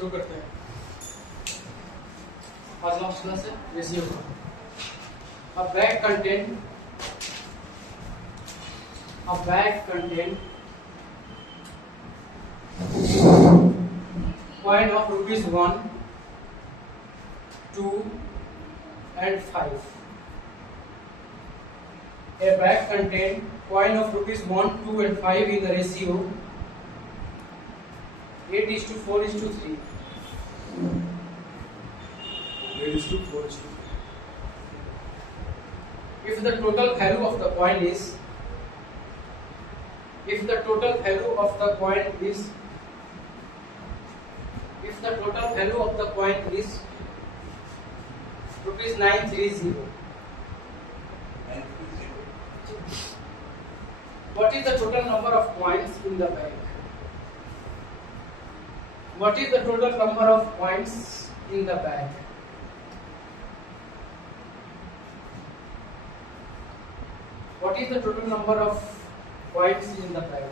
शुरू करते हैं। आज लास्ट क्लास है रेशियो का। A bag contain coin of rupees 1, 2 and 5. A bag contain coin of rupees 1, 2 and 5 in the ratio 8:4:3. 8:4:3. If the total value of the coin is rupees 930, what is the total number of coins in the bag? What is the total number of coins in the bag? What is the total number of coins in the bag?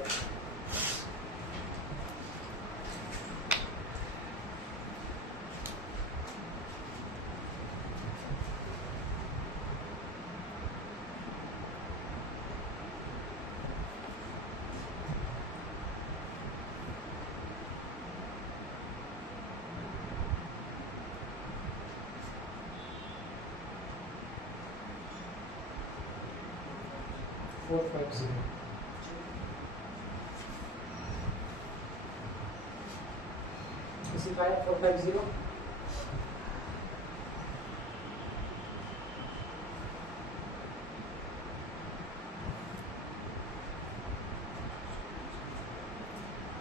Four, five, zero. किसी का 450?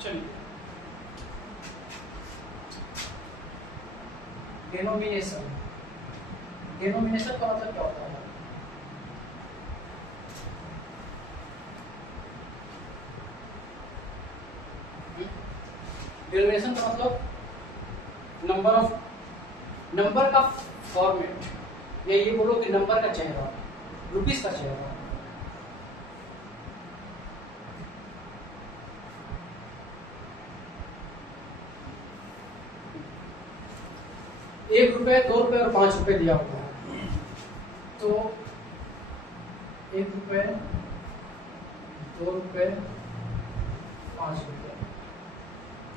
चलिए, denomination का मतलब क्या होता है? Derivation का मतलब नंबर का फॉर्मेट, या ये बोलो कि नंबर का चेहरा, रुपीस का चेहरा। ₹1, ₹2 और ₹5 दिया हुआ है, तो ₹1, ₹2, ₹5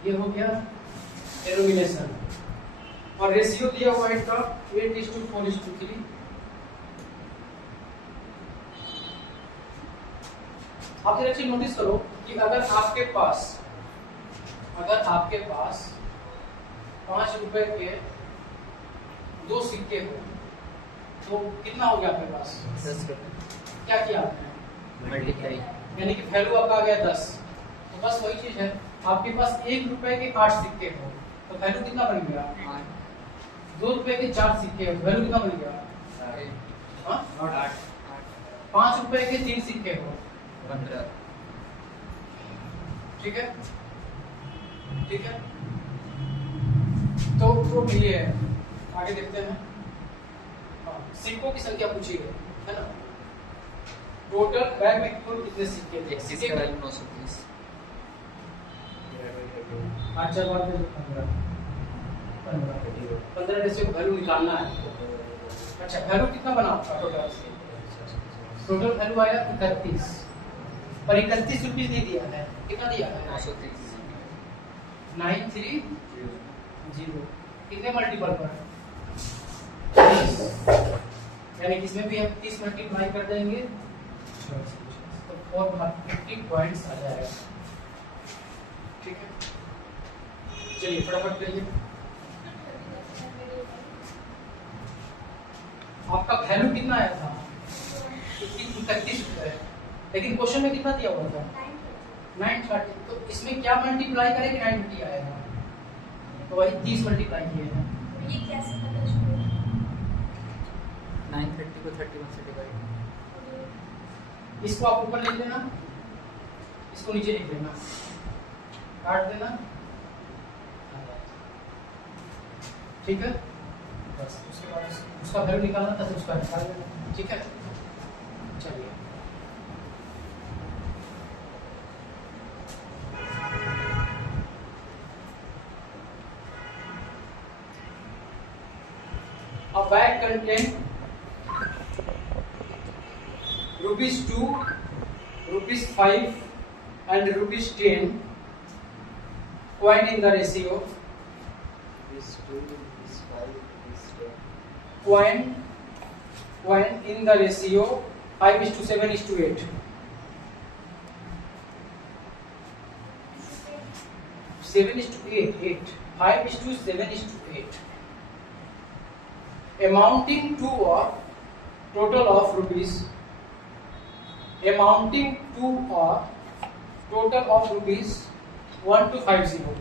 ये हो गया डेनोमिनेशन। और रेशियो दिया हुआ है इसका 8:4:3। आप एक चीज नोटिस करो कि अगर आपके पास ₹5 के 2 सिक्के हो तो कितना हो गया आपके पास? 10 क्या किया आपने? मल्टीप्लाई, यानी कि वैल्यू आपका आ गया 10। तो बस वही चीज है, आपके पास ₹1 के 8 सिक्के हो तो वैल्यू कितना बन गया? ₹2 के 4 सिक्के हो, वैल्यू कितना बन गया? 8, ₹5 के 3 सिक्के हो, 15। ठीक है। तो प्रूफ ये है, आगे देखते हैं। सिक्कों की संख्या पूछी है ना। टोटल बैग में कुल कितने सिक्के थे? सिक्के का वैल्यू 930। 8 बार में 15 रेशियो को वैल्यू निकालना है। अच्छा, वैल्यू कितना बना आपका टोटल वैल्यू आया 31, पर 31 रुपीज नहीं दिया है। कितना दिया है? 930। कितने मल्टीपल पर? यानी इसमें भी हम 30 मल्टीप्लाई कर देंगे तो 450 पॉइंट्स आ जाएगा। ठीक है, चलिए फटाफट करिए। आपका वैल्यू कितना आया था? 31 रुपए, लेकिन क्वेश्चन में कितना दिया हुआ था? 930। तो इसमें क्या मल्टीप्लाई करें कि 930 आएगा? तो वही 30 मल्टीप्लाई किए हैं। ये कैसे पता चलेगा? 930 को 31 से डिवाइड। इसको आप ऊपर लिख लेना, इसको नीचे लिख लेना, काट देना। ठीक है, बस उसके बाद उसका वैल्यू निकालना था तो उसका निकाल लेना। ठीक है, चलिए bag contain ₹2, ₹5 and ₹10 coin in the ratio This 2, this 5, this 10. coin in the ratio 5:7:8. 7:8. 5:7:8. Amounting to a total of rupees. Amounting to a total of rupees 1250.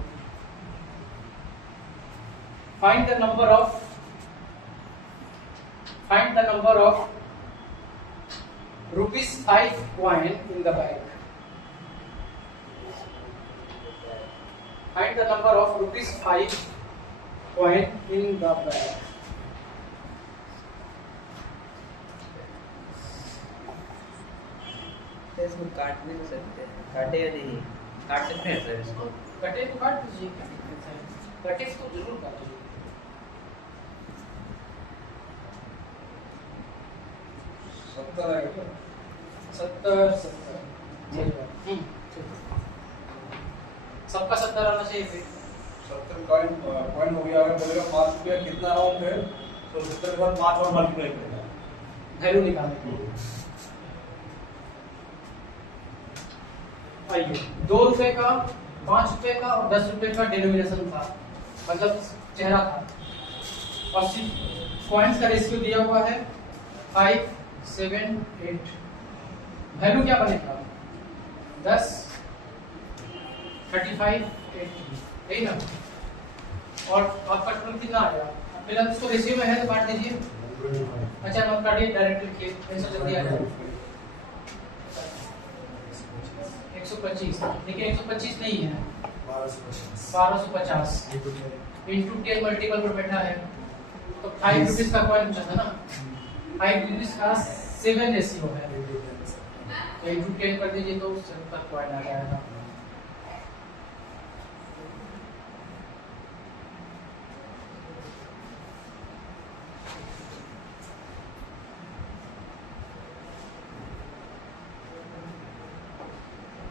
Find the number of ₹5 coin in the bag. Find the number of ₹5 coin in the bag. तो इसको काट भी नहीं सकते, काटे या नहीं, काट सकते हैं सर इसको। कटे तो काट दीजिए, क्या दिक्कत है? कटे तो जरूर काटिए। 70 आएगा क्या? 70 सबका 70 आना चाहिए फिर। 70 कॉइन हो गया। अगर बोलेगा 5 रुपया कितना अमाउंट है तो 70 के साथ 5 और मल्टीप्लाई करेगा, वैल्यू निकालने के लिए। आइए, ₹2 का, ₹5 का और ₹10 का डिनोमिनेशन था, मतलब चेहरा था, और कॉइन्स का रेशियो दिया हुआ है 5, 7, 8। वैल्यू क्या बनेगा? 10, 35, 80, यही ना? और आपका टोटल कितना आ गया? पहले इसको रेशियो में है तो बांट दीजिए। अच्छा, मत काटिए, डायरेक्ट लिखिए, आंसर जल्दी आ जाए। 125, देखिए 125 नहीं है, 1250 इंटू 10 मल्टीपल पर बैठा है, तो ₹5 का कॉइन पूछा था ना, ₹5 का 7 रेशियो है, तो इंटू 10 कर दीजिए तो 70 कॉइन आ जाएगा।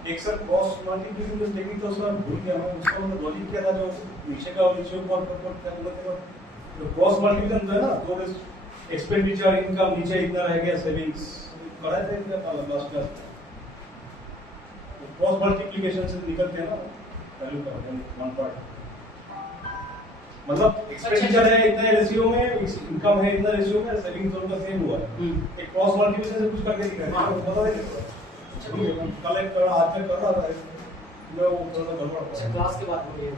एक सर क्रॉस मल्टीप्लिकेशन टेक्निक तो उसमें भूल गया मैं, उसका मतलब लॉजिक क्या था जो नीचे का और नीचे ऊपर क्या बोलते हैं, जो क्रॉस मल्टीप्लिकेशन जो है ना, तो एक्सपेंडिचर इनकम नीचे इतना रह गया, सेविंग्स पढ़ा थे क्या लास्ट क्लास में? क्रॉस मल्टीप्लिकेशन से निकलते हैं ना वैल्यू का वन पार्ट, मतलब एक्सपेंडिचर है इतना रेशियो में, इनकम है इतना रेशियो में, सेविंग्स दोनों का सेम हुआ है। एक क्रॉस मल्टीप्लिकेशन से कुछ करके दिखाया, पता है कल एक आज में कर रहा था मैं, वो थोड़ा गड़बड़ अच्छा, क्लास के बाद हो गया,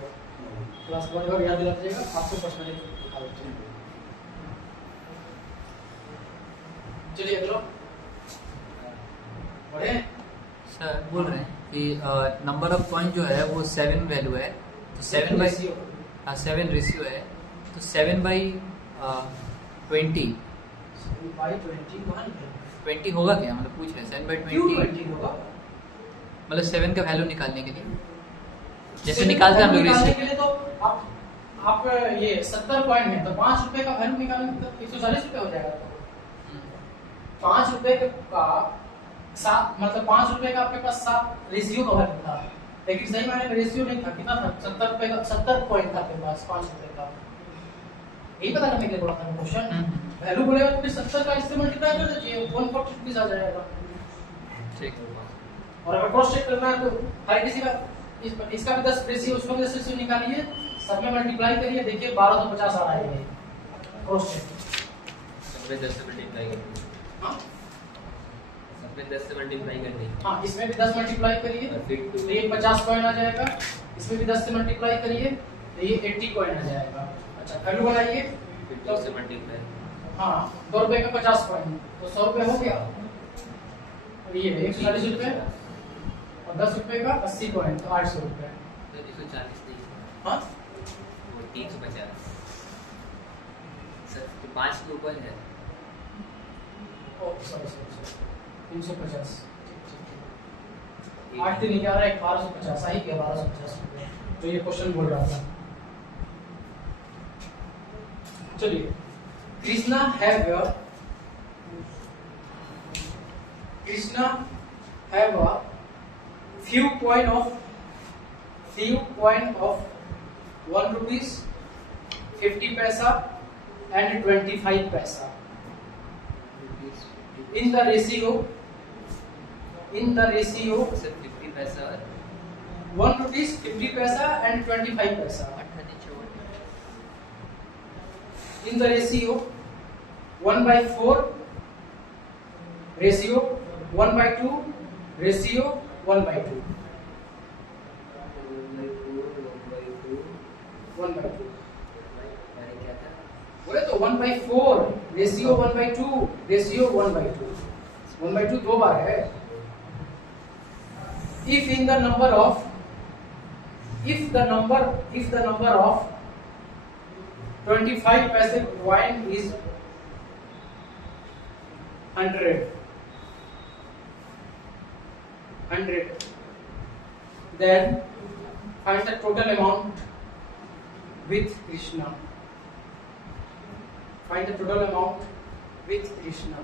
क्लास के बाद अगर याद दिला दीजिएगा, आपको पर्सनली दिखा देते हैं। चलिए अगला बढ़े। सर बोल रहे हैं कि नंबर ऑफ कॉइन जो है वो 7 वैल्यू है, तो 7 रेशियो है, तो 7/20 20 होगा क्या? मतलब पूछ रहे हैं 7/20 होगा, मतलब 7 का वैल्यू निकालने के लिए, जैसे निकालते हैं हम लोग निकालने रेशियो। के लिए तो आप ये 70 कॉइन है तो ₹5 का वैल्यू निकालने तो ₹140 हो जाएगा। तो ₹5 का 7, मतलब ₹5 का आपके पास 7 रेशियो का वैल्यू था, लेकिन सही मायने में रेशियो नहीं था। कितना था? ₹70 का 70 कॉइन था आपके पास ₹5 का। यही पता करने के लिए बोला था क्वेश्चन। वैल्यू बोलेगा तो फिर 70 का इससे मल्टीप्लाई कर दीजिए, ₹140 आ जाएगा। ठीक। और अगर क्रॉस चेक करना है तो हर किसी का इसका भी 10 रेशियो, उसका भी 10 रेशियो निकालिए, सब में मल्टीप्लाई करिए, देखिए 1250 आ रहा है ये क्रॉस चेक। सब में 10 से मल्टीप्लाई करनी, हाँ सब में 10 से मल्टीप्लाई करनी। हाँ, इसमें भी 10 मल्टीप्लाई करिए तो ये 50 कॉइन आ जाएगा, इसमें भी 10 से मल्टीप्लाई करिए तो ये 80 कॉइन आ जाएगा। अच्छा, वैल्यू बनाइए, फिर 2 से मल्टीप्लाई, हाँ ₹2 का 50 कॉइन तो ₹100 हो गया, और ये ₹140 और ₹10 का 80 कॉइन तो ₹800। तो 240 नहीं, हाँ वो 350 सर, तो 5 के ऊपर है। ओ सॉरी 350, 8 दिन नहीं आ रहा है, 1250 सही क्या, ₹1250 तो ये क्वेश्चन बोल रहा था। चलिए Krishna have a few coin of 1 rupees, 50 paisa and 25 paisa. In the ratio sir 50 पैसा 1 rupees, 50 paisa and 25 paisa. 58 In the ratio 1/4, ratio 1/2, ratio 1/2. 1/2. बोले तो 1/4, रेशियो 1/2, रेशियो 1/2. 1/2 दो बार है. If the number of 25 paise coin is 100, then find the total amount with Krishna. Find the total amount with Krishna.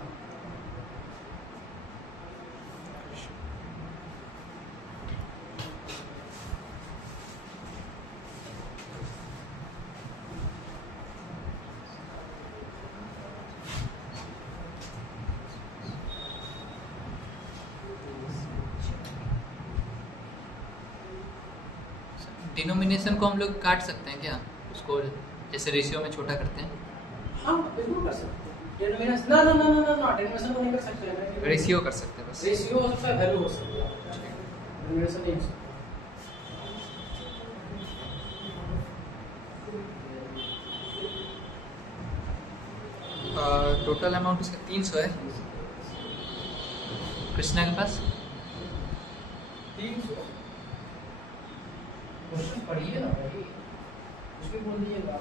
Denomination को हम लोग काट सकते हैं क्या उसको, जैसे रेशियो में छोटा करते हैं? हाँ बिल्कुल कर सकते हैं. डेनोमिनेशन ना डेनोमिनेशन को नहीं कर सकते हैं. रेशियो कर सकते हैं बस. रेशियो हो सकता है, वैल्यू हो सकता है. डेनोमिनेशन नहीं हो सकता. टोटल अमाउंट उसका 300 है कृष्णा के पास. 300 क्वेश्चन पढ़िए ना भाई, कुछ भी बोल दीजिएगा.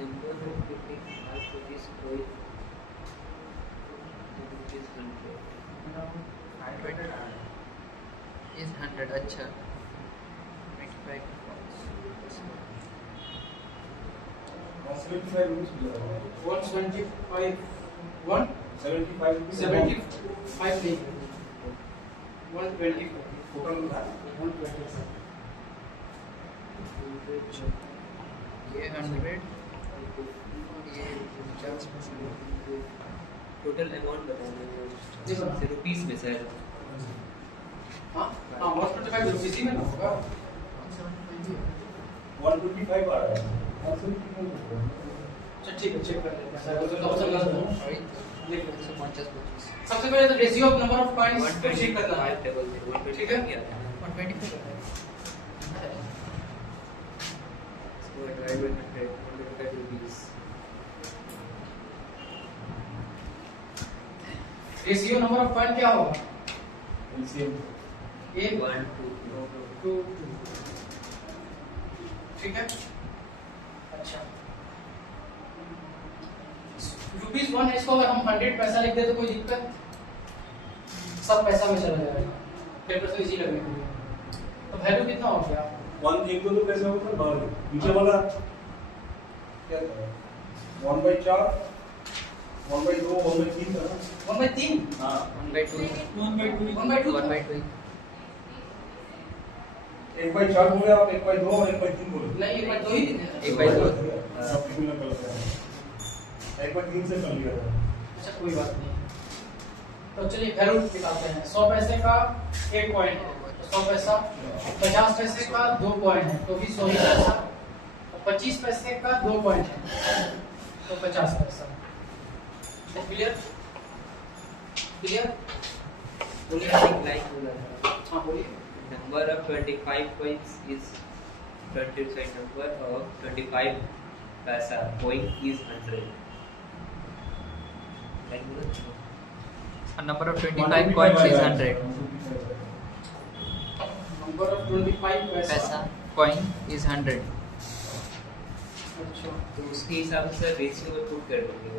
नंबर ऑफ 55 रुपीस कोई रुपीस 100 इज 100. अच्छा 175 rupees 125 75 rupees 75 नहीं 125 टोटल था. 125. ये 100 ये 50%. टोटल अमाउंट बताना है रुपीस में सर. हाँ 125 रुपीस ही में ना होगा. 125 आ रहा है. 175 अच्छा ठीक है, चेक कर लेते हैं. देख लो. 50 सबसे पहले तो ratio of number of coins को चेक करना है. ठीक है. 125 रेशियो नंबर ऑफ कॉइन क्या होगा? LCM 1 1 2 2 ठीक है. अच्छा ₹1 इसको अगर हम 100 पैसा लिख दे तो कोई दिक्कत? सब पैसा में चला जाएगा. पेपर से इजी लगने के लिए. तो वैल्यू कितना हो गया? 1 1 2 कैसे होगा बाहर नीचे वाला क्या था 1/4 1/2 1/3 था ना. 1/3. हां 1/2 1/2 1/2 1/4 बोले आप 1/2 और 1/3 बोले. नहीं 1/2 ही दिया. 1/2 सब कितना गलत है. 1/3 से कर लिया था. अच्छा कोई बात नहीं. तो चलिए वैल्यू निकालते हैं. 100 पैसे का 1 कॉइन है, 100 पैसा. 50 पैसे का 2 कॉइन है तो भी 100 ही पैसा. 25 पैसे का 2 कॉइन है तो 50 पैसा. क्लियर? बोलिए. हाँ बोलिए. Number of 25 coins is 25 number of 25 paisa coin is 100. Number of 25 coins is 100. Number of 25 पैसा कॉइन इज 100. अच्छा तो उसके हिसाब से रेशियो को पुट कर देंगे.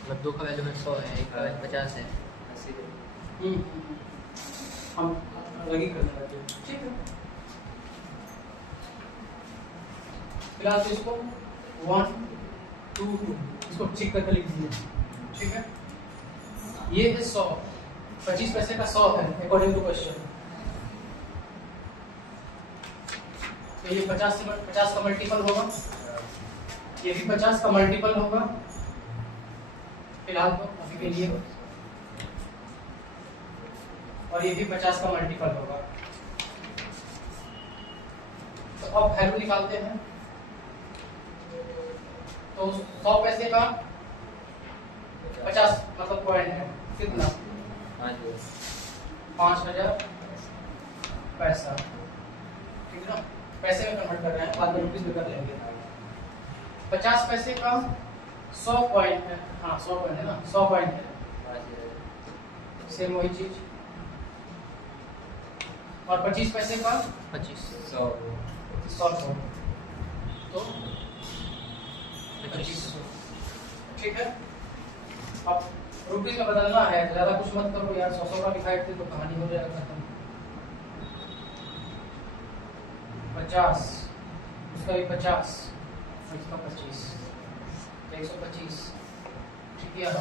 मतलब 2 का वैल्यू में 100 है, 1 का वैल्यू 50 है. हम अलग ही करने लगे. ठीक है. फिलहाल तो इसको 1 2 2 इसको ठीक करके लिख दीजिए, ठीक है। ये है 100, 25 पैसे का 100 है अकॉर्डिंग टू क्वेश्चन। तो ये 50 का मल्टीपल होगा, ये भी 50 का मल्टीपल होगा फिलहाल तो अभी के लिए, और ये भी 50 का मल्टीपल होगा। तो अब वैल्यू निकालते हैं। तो 100 पैसे का 50 मतलब पॉइंट है कितना, 5000 पैसा, ठीक है ना। पैसे में कन्वर्ट कर रहे हैं, बाद में रुपीस में कर लेंगे। 50 पैसे का 100 पॉइंट है, हाँ 100 पॉइंट है ना, 100 पॉइंट है, सेम वही चीज। और 25 पैसे का 2500 100 तो 2500, ठीक है। अब रुपीस में बदलना है, ज्यादा कुछ मत करो यार, 100 का डिवाइड थे तो कहानी हो जाएगा खत्म। 50 उसका भी 50 और इसका 25, 125, ठीक है यार।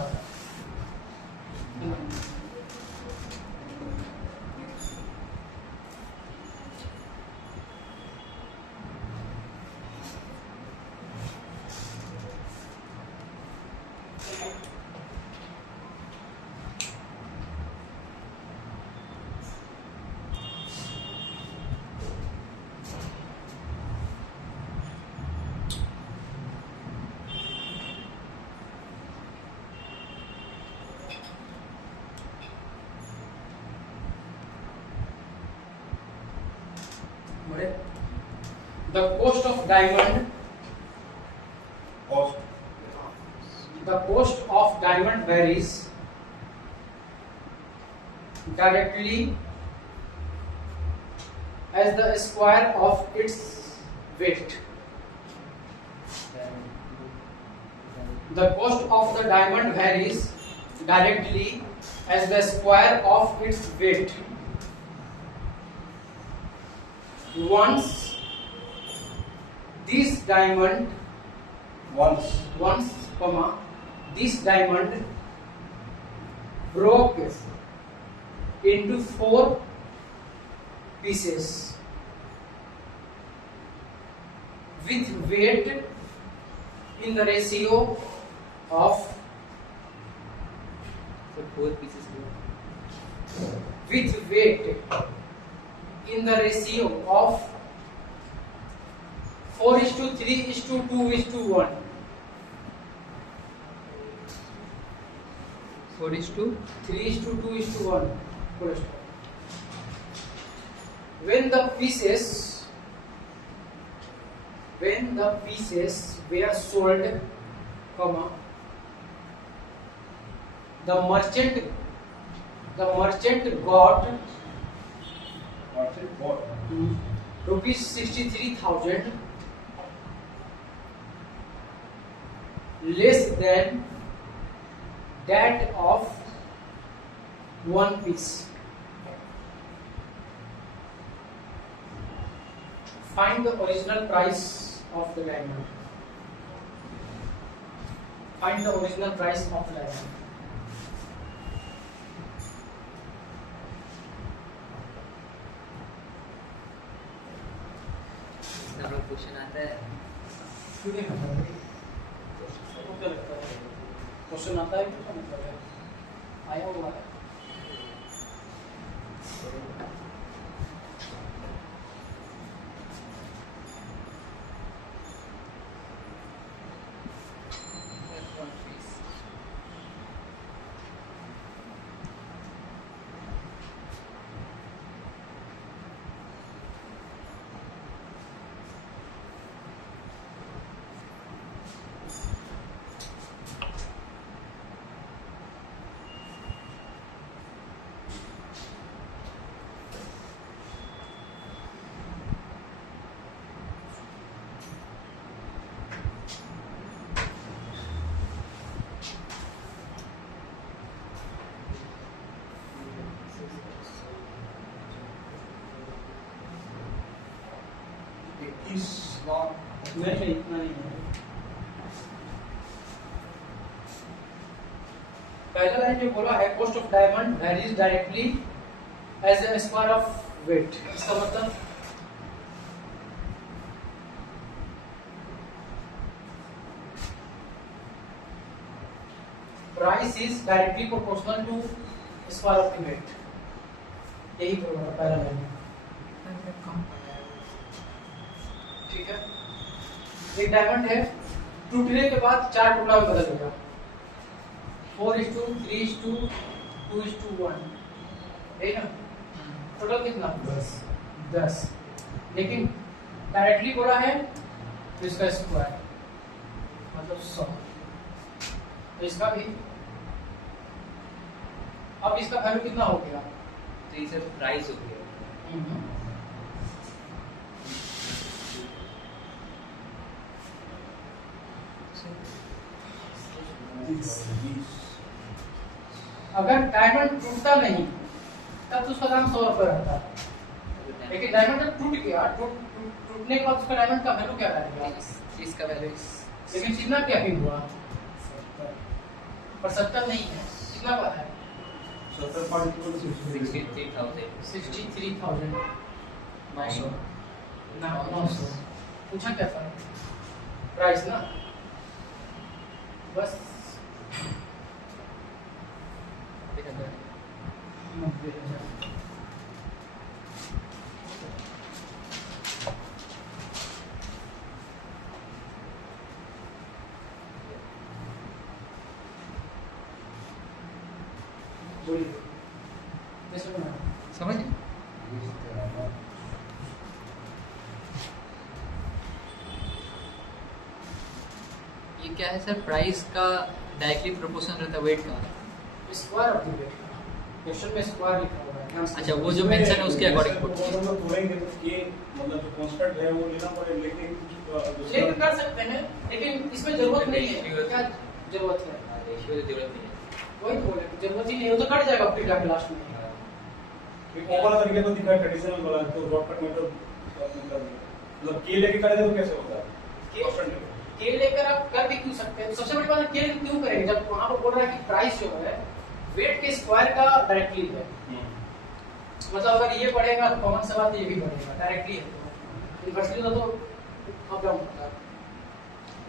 The cost of diamond, the cost of diamond varies directly as the square of its weight. The cost of the diamond varies directly as the square of its weight. Once this diamond this diamond broke into 4 pieces with weight in the ratio of 4 pieces with weight in the ratio of 4:3:2:1. 4:3:2:1. 3:2:1. When the pieces were sold, the merchant got rupees 63,000 less than that of 1 piece. Find the original price of the diamond. Find the original price of the diamond. Question आता है। Question आता है क्या मतलब है, आया हुआ है। $21,21,000 नहीं इतना नहीं है। पहला लाइन जो बोला है cost of diamond varies directly as a square of weight, इसका मतलब price is directly proportional to square of the weight, यही बोला पहला लाइन। ठीक है, एक डायमंड है, टूटने के बाद 4 टुकड़ा में बदल गया, 4:3:2:1, है ना? टोटल कितना? 10। लेकिन डायरेक्टली बोला है तो इसका स्क्वायर मतलब 100, तो इसका भी। अब इसका वैल्यू कितना हो गया? तो ये सब प्राइस हो गया। अगर डायमंड टूटता नहीं तब तो उसका दाम 100 रुपये रहता, लेकिन डायमंड जब टूट गया, टूटने के बाद उसका डायमंड का वैल्यू क्या रहेगा? इसका वैल्यू लेकिन कितना क्या भी हुआ? पर 70 नहीं है, कितना का है? 63,000। 63,000 900। पूछा क्या था? प्राइस ना, बस 90,000। कैसे बना? समझ गए? ये क्या है सर? प्राइस का डायरेक्टली प्रोपोर्शनल रहता है वेट का। Square of the weight, question में स्क्वायर लिखा हुआ है। अच्छा, वो जो मेंशन है उसके अकॉर्डिंग मतलब जो कांस्टेंट है वो लेना पड़ेगा, लेकिन लेकिन कर सकते हैं, लेकिन इसमें जरूरत नहीं है। क्या जरूरत है? रेशियो की जरूरत नहीं है। वही तो बोले, जरूरत ही नहीं है, वो तो कट जाएगा फिर जाके लास्ट में। वो वाला तरीका तो दिखा ट्रेडिशनल वाला, तो रॉड कट मेथड मतलब के लेके करेंगे तो कैसे होता है? के लेकर आप कर भी क्यों सकते हैं? तो सबसे बड़ी बात है के क्यों करेंगे, जब वहां पर बोल रहा है कि प्राइस जो है वेट के स्क्वायर का डायरेक्टली है। मतलब अगर ये बढ़ेगा तो कॉमन सा बात ये भी बढ़ेगा, डायरेक्टली है। तो इन्वर्सली तो अप डाउन होता है।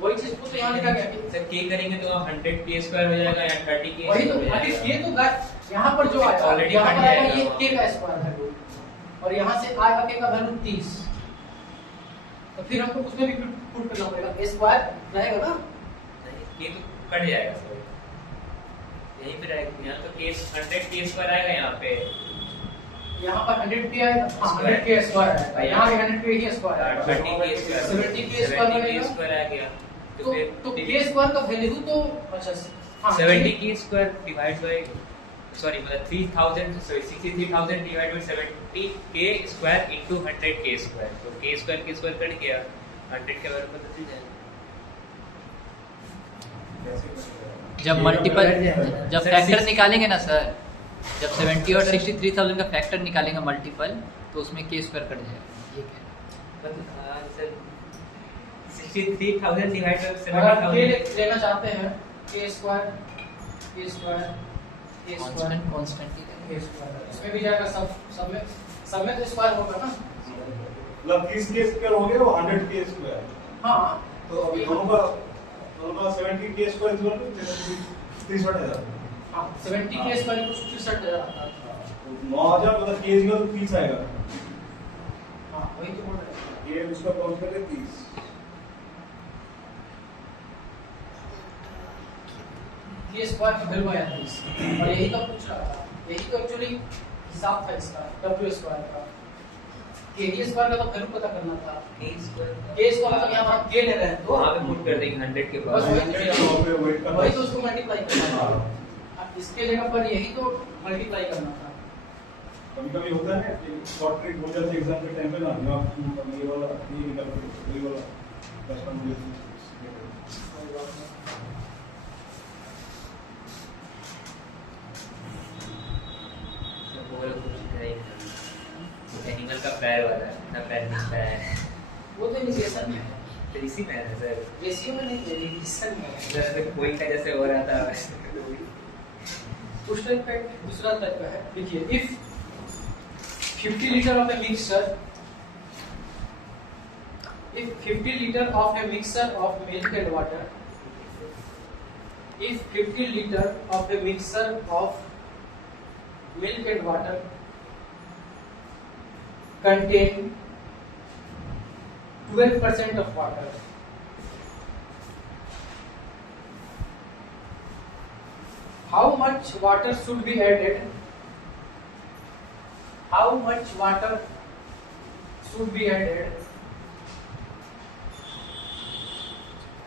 वही चीज को तो यहाँ लिखा गया कि सर के करेंगे तो 100 के स्क्वायर हो जाएगा या 30 के वही तो ये तो यहाँ पर जो आया Already यहाँ कट पर आएगा जाएगा ये वहाँ। के का स्क्वायर वैल्यू, और यहाँ से आएगा के का वैल्यू 30, तो फिर हमको उसमें भी पुट करना पड़ेगा, स्क्वायर रहेगा ना। ये तो कट जाएगा सर, यहीं पे रहेगा। यहाँ तो के 100 के स्क्वायर आएगा यहाँ पे, यहाँ पर 100 के आएगा, हाँ 100 के स्क्वायर आएगा, यहाँ भी 100 के ही स्क्वायर आएगा, 30 के स्क्वायर 70 के स्क्वायर बनेगा। स्क्वायर आ गया तो फिर के स्क्वायर का वैल्यू तो अच्छा हाँ 70 के स्क्वायर डिवाइड बाय सॉरी मतलब 63,000 डिवाइड बाय 70 के स्क्वायर इनटू 100 के स्क्वायर, तो के स्क्वायर कट गया, 100 के वैल्यू पता चल जाएगा। जब मल्टीपल जब फैक्टर निकालेंगे ना सर, जब 70 और 63,000 का फैक्टर निकालेंगे मल्टीपल, तो उसमें के स्क्वायर कट जाएगा। ये क्या है? सर 63,000 डिवाइड बाय अगर आप के 70,000 लेना चाहते हैं के स्क्वायर कांस्टेंट ही रहेगा। के स्क्वायर इसमें भी जाएगा, सब में तो स्क्वायर होगा ना। मतलब 30 के स्क्वायर हो गया वो 100 के स्क्वायर, हाँ तो अभी दोनों का 70 के स्क्वायर इक्वल टू 63,000। हाँ 70 के स्क्वायर को 63,000 आता था। 9,000 मतलब के इक्वल 30 आएगा, हाँ वही तो बोल रहे हैं। ये उसका काउंट करके 30। ये स्क्वायर का वैल्यू आया था इसका, और यही तो पूछ रहा था, यही तो एक्चुअली हिसाब था इसका डब्ल्यू स्क्वायर का, के स्क्वायर का तो वैल्यू पता करना था। के स्क्वायर के स्क्वायर मतलब यहाँ हम के ले रहे हैं तो वहाँ पे पुट कर देंगे 100 के बस बाद। वही तो उसको मल्टीप्लाई करना था। अब इसके जगह पर यही तो मल्टीप्लाई करना था। कभी कभी होता है कि शॉर्ट ट्रिक हो जाती है एग्जाम के टाइम पे ना, ये वाला ये निकल के ये वाला बचपन में एनिमल का पैर वाला है ना, पैर निकला है। वो तो इनिशिएशन में है। तो इसी में है सर, रेशियो में नहीं, एलिगेशन में है। जैसे कोई का जैसे हो रहा था उस टाइप का एक दूसरा टाइप का है। देखिए, if 50 litre of a mixture, if 50 liter of a mixture of milk and water, if 50 liter of a mixture of milk and water contain 12% of water, how much water should be added? How much water should be added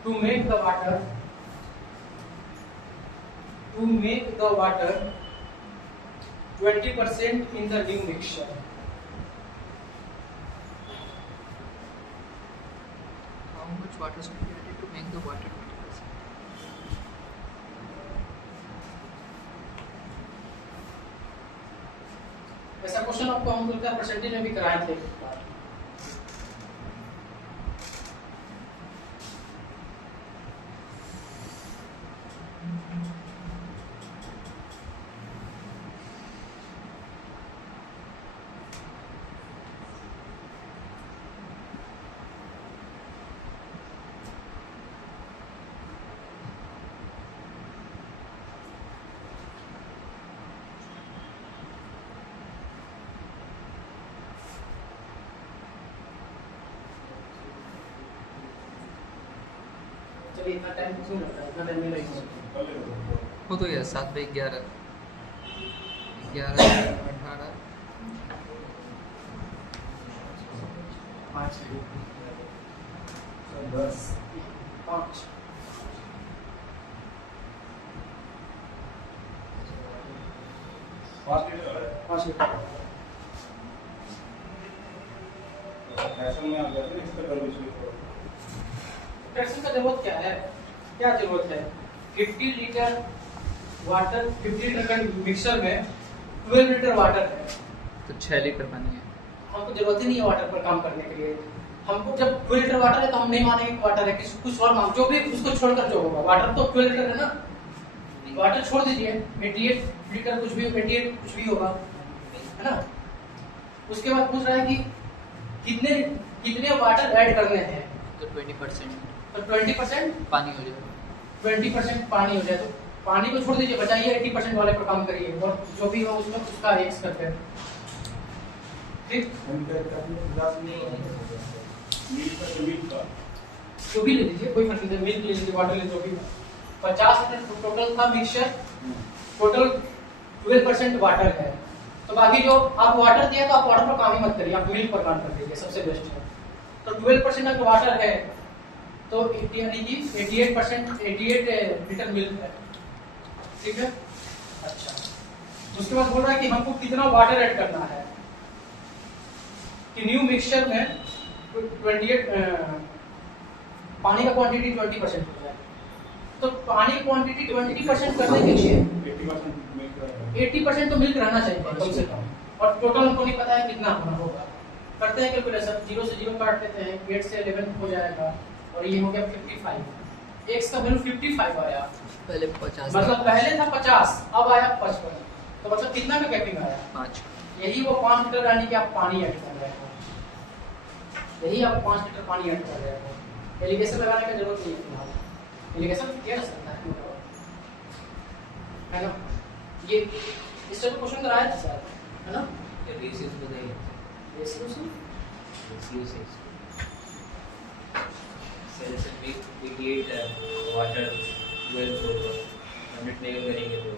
to make the water 20% in the new mixture? How much water should be added to make the water 20%? ऐसा question आपको हम लोग का percentage में भी कराए थे। चलिए, इतना टाइम क्यों लगता है? इतना टाइम नहीं लगेगा। वो तो यार 7 बाई 11 18 5 10 5 5 लीटर है 5 लीटर। फैशन में आ गया था इसका करो फ्रैक्शन का जरूरत क्या है? क्या जरूरत है? 50 लीटर वाटर, 50 लीटर का मिक्सचर में 12 लीटर वाटर है। तो 6 लीटर पानी है। हमको जरूरत ही नहीं है वाटर पर काम करने के लिए। हमको जब 12 लीटर वाटर है तो हम नहीं मानेंगे कि वाटर है, किसी कुछ और मांग, जो भी उसको छोड़कर जो होगा। वाटर तो 12 लीटर है ना, वाटर छोड़ दीजिए, 88 लीटर कुछ भी, 88 कुछ भी होगा, है ना। उसके बाद पूछ रहा है कि कितने कितने वाटर ऐड करने हैं, तो 20% तो 20% पानी हो जाएगा। 20% पानी हो जाए तो पानी को छोड़ दीजिए, बचाइए, 80% वाले पर काम करिए और जो भी हो उसमें उसका एक्स करते हैं। ठीक, जो भी ले लीजिए, कोई फर्क नहीं, मिल्क ले लीजिए, वाटर ले लीजिए, जो भी 50 लीटर टोटल था मिक्सचर, टोटल 12% वाटर है। तो बाकी जो आप वाटर दिया तो आप वाटर पर काम ही मत करिए, आप मिल्क पर काम कर दीजिए, सबसे बेस्ट है। तो 12% अगर वाटर है तो यानी कि 88 लीटर मिल्क है। ठीक है, अच्छा। उसके बाद बोल रहा है कि हमको कितना वाटर ऐड करना है कि न्यू मिक्सचर में 28 पानी का क्वांटिटी 20% हो जाए। तो पानी की क्वांटिटी 20% करने के लिए 80% तो मिल्क रहना चाहिए कम से कम, और टोटल हमको नहीं पता है कितना होना होगा। करते हैं कैलकुलेशन, 0 से 0 काट देते हैं, 8 से 11 हो जाएगा और ये हो गया 55। एक्स का वैल्यू 55 आया, पहले 50 मतलब पहले था 50, अब आया 55। तो मतलब कितना का गैपिंग आया? 5। यही वो 5 लीटर यानी कि आप पानी ऐड कर रहे हो, यही आप 5 लीटर पानी ऐड कर रहे हो। एलिगेशन लगाने की जरूरत नहीं है फिलहाल, एलिगेशन किया जा सकता है ना। ये इस टाइप का क्वेश्चन कराया था सर, है ना। रेशियोज बताइए, रेशियो रेशियोज जैसे 88 वाटर 12 होगा, 100 नहीं करेंगे तो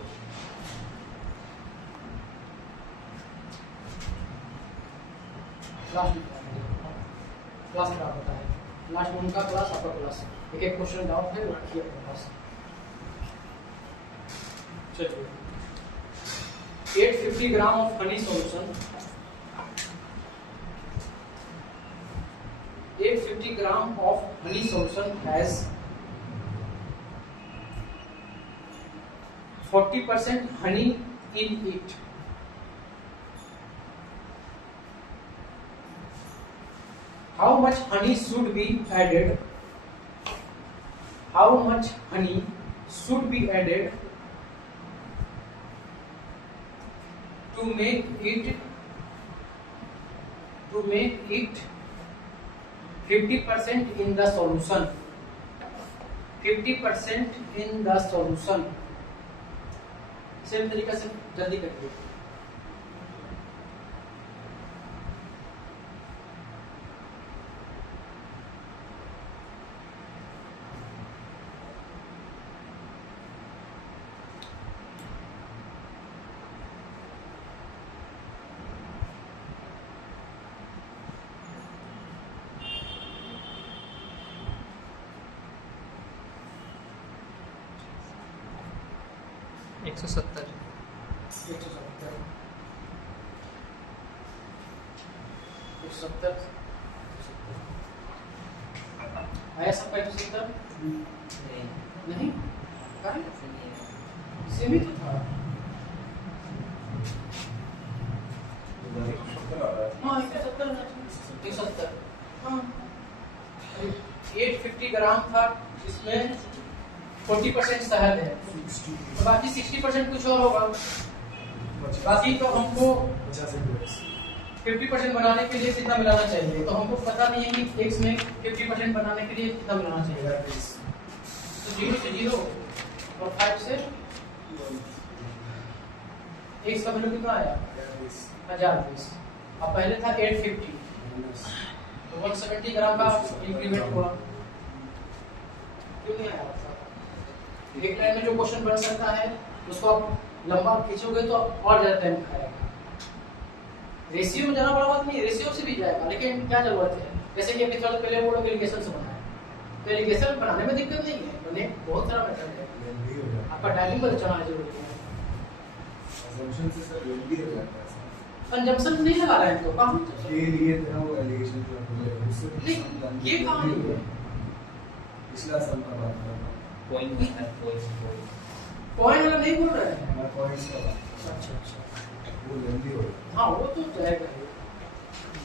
क्लास खराब होता है। लास्ट में उनका क्लास, आपका क्लास, एक एक क्वेश्चन डाउट है वो रखिए अपने पास। चलिए, 850 gram of honey solution, 850 gram of honey solution has 40% honey in it. How much honey should be added how much honey should be added to make it 50% in the solution. 50% in the solution. Same तरीके से जल्दी करिए. एक सौ सत्तर 170 आया सबका 170 नहीं सेम ही तो था. हाँ 170 हाँ 850 ग्राम था, इसमें 40% शहद है, तो बाकी 60% कुछ और होगा. बाकी तो हमको 50% बनाने के लिए कितना मिलाना चाहिए, तो हमको पता नहीं है कि x में 50% बनाने के लिए कितना मिलाना चाहिए. तो 0 से 0 और 5 से x का वैल्यू कितना आया 1020. अब पहले था 850, तो 170 ग्राम का इंक्रीमेंट हुआ. क्यों नहीं आया? एक लाइन में जो क्वेश्चन बन सकता है उसको आप लंबा खींचोगे तो और ज्यादा टाइम खाएगा. रेशियो में जाना बड़ा बात नहीं, रेशियो से भी जाएगा, लेकिन क्या जरूरत है. जैसे कि अभी थोड़ा पहले वो लोग एलिगेशन से बनाया, तो एलिगेशन बनाने में दिक्कत नहीं है, बने बहुत सारा मेथड है. आपका डायलिंग पर चलाना जरूरी है. कंजम्पशन नहीं लगा रहे हैं तो काम ये लिए थे वो एलिगेशन जो नहीं, ये काम नहीं है. पिछला साल का बात कर रहा हूं. पॉइंट पॉइंट वाला नहीं बोल रहे हैं. मैं पॉइंट्स का बात अच्छा वो लेंदी हो हाँ वो तो जाएगा.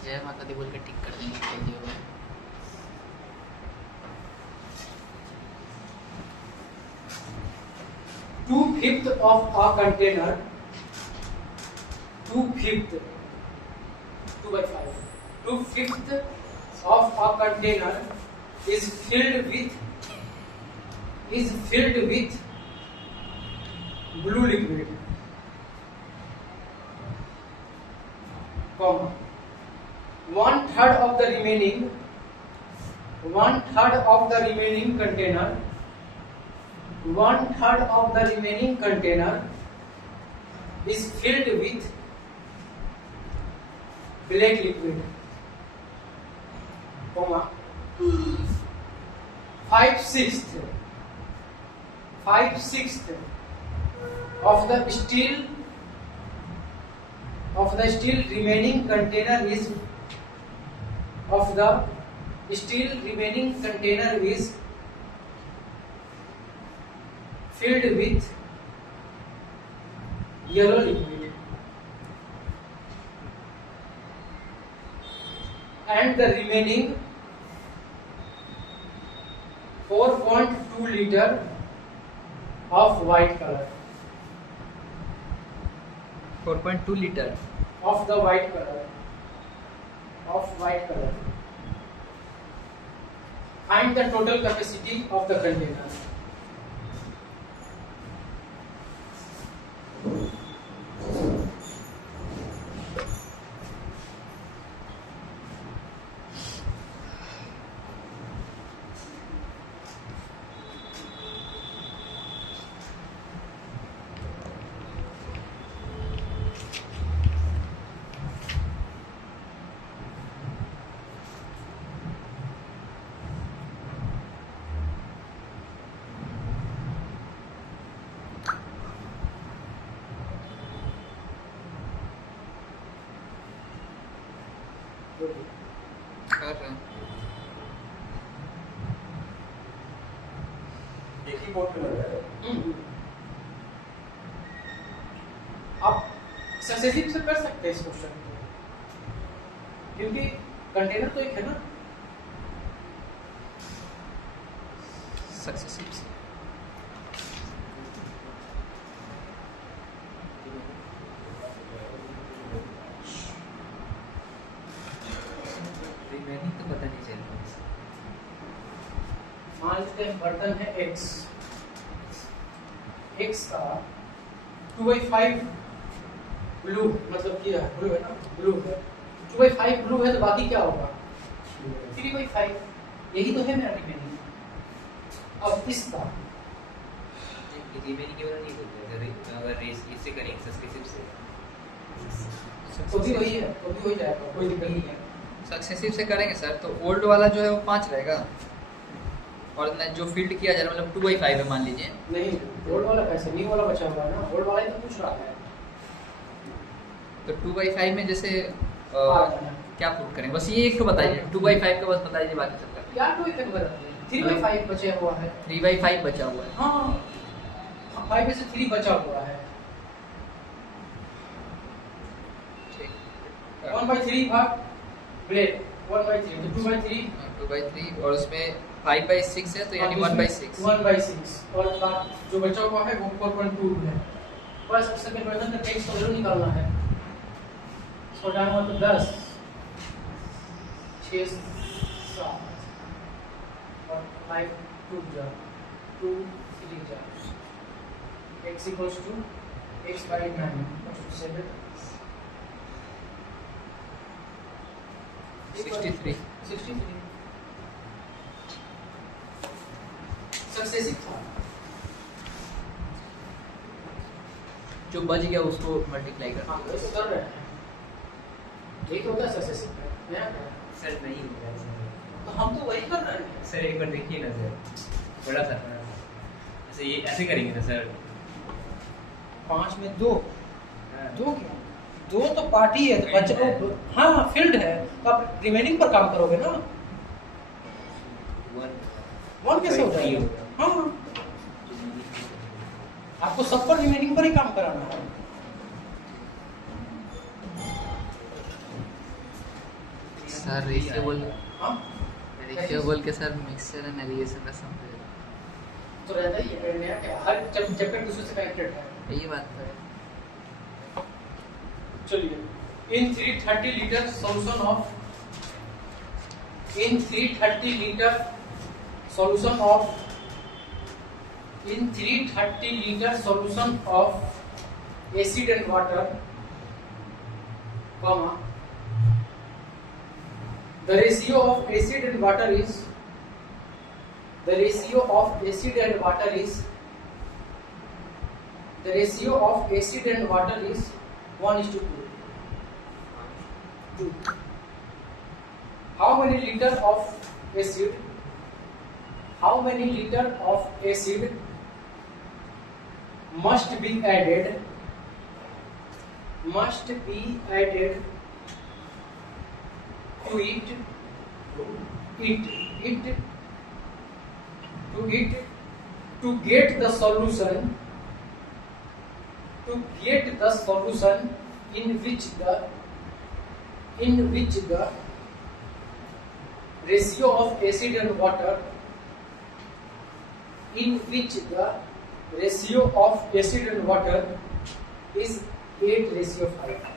जय माता दी बोल के टिक कर देंगे जल्दी होगा. Two fifth of a container, 2/5 of a container is filled with blue liquid, comma 1/3 of the remaining container, 1/3 of the remaining container is filled with black liquid, comma 5/6 of the still remaining container is filled with yellow liquid, and the remaining 4.2 liter of white color, 4.2 litre of the white color. Find the total capacity of the container. कर रहे हैं. एक ही board पे लगा है. आप successive से कर सकते हैं इस क्वेश्चन को, क्योंकि कंटेनर तो एक है ना. सक्सेसिव से। रिमेनिंग तो पता नहीं चल रहा। मान लेते हैं बर्तन है x, x का 2/5 ब्लू, मतलब क्या है, ब्लू है ना, ब्लू है, 2/5 ब्लू है तो बाकी क्या होगा 3/5, यही तो है मेरा रिमेनिंग। अब इसका रिमेनिंग केवल नहीं बोलते, अगर इससे करेंगे सक्सेसिव से तो भी वही है, तो भी हो जाएगा, कोई दिक्कत नहीं है। सक्सेसिव से करेंगे सर तो ओल्ड वाला जो है वो 5 रहेगा और जो फील्ड किया जा रहा है मतलब 2/5 है मान लीजिए। नहीं ओल्ड वाला कैसे, न्यू वाला बचा हुआ है ना, ओल्ड वाला ही तो पूछ रहा है। तो 2/5 में जैसे हाँ, क्या पुट करेंगे, बस ये एक तो बताइए 2/5 का बस बताइए, बाकी सब कर क्या 2 इफेक्ट बता, 3/5 बचा हुआ है। 3/5 बचा हुआ है। हाँ 5 में से 3 बचा हुआ है, ठीक 1/3 भाग ब्लेड 1/3 तो 2/3 2/3 और उसमें 5/6 है तो यानी 1/6। 1/6 और जो बचा हुआ है वो 4.2 है। बस इससे कन्वर्जन का टेक्स्ट वैल्यू निकालना है। इसको डालना हो तो 10 6 7 और 5 2 जा 2 3 जा x equals to x/9 7 63 successive था। जो बच गया उसको मल्टीप्लाई कर हाँ वैसे कर रहे हैं, यही तो होता है सक्सेसिव का, नया क्या है? सर नहीं हो रहा है। तो हम तो वही कर रहे हैं। सर एक बार देखिए ना सर, बड़ा सा ऐसे ये ऐसे करेंगे ना सर। 5 में 2 2 क्या 2 तो पार्टी है तो बच्चे हाँ फील्ड है तो आप रिमेनिंग पर काम करोगे ना। 1 कैसे हो जाएगा? हाँ आपको सब पर रिमेनिंग पर ही काम कराना है। सर रेशियो बोल हाँ रेशियो बोल के सर मिक्सचर एंड एलिगेशन का समझ तो रहता ही है, नया क्या, हर चैप्टर दूसरे से कनेक्टेड है। ये बात तो है। चलिए इन 330 litre solution of in 330 liter solution of acid and water, comma the ratio of acid and water is 1:2. How many liter of acid must be added to it to get the solution in which the ratio of acid and water is 8:5.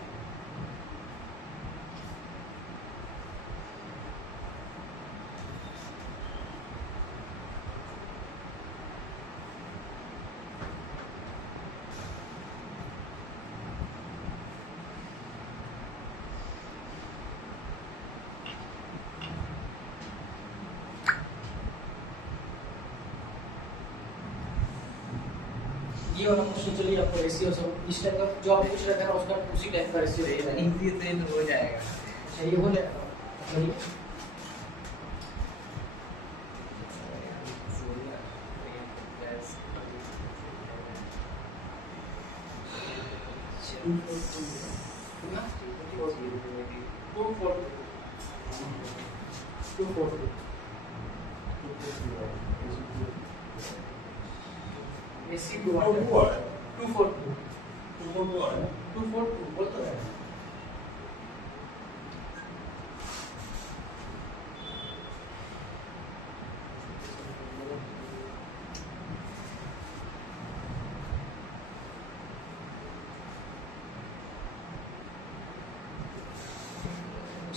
ये वाला question चलिए आपको ratio सब इस type का जो आप पूछ रहे थे उसका उसी टाइप का रेशियो रहेगा। इजी से तो हो जाएगा। अच्छा ये हो जाएगा चलिए कितना 242 एसिड वाटर 242 बोल तो रहा है।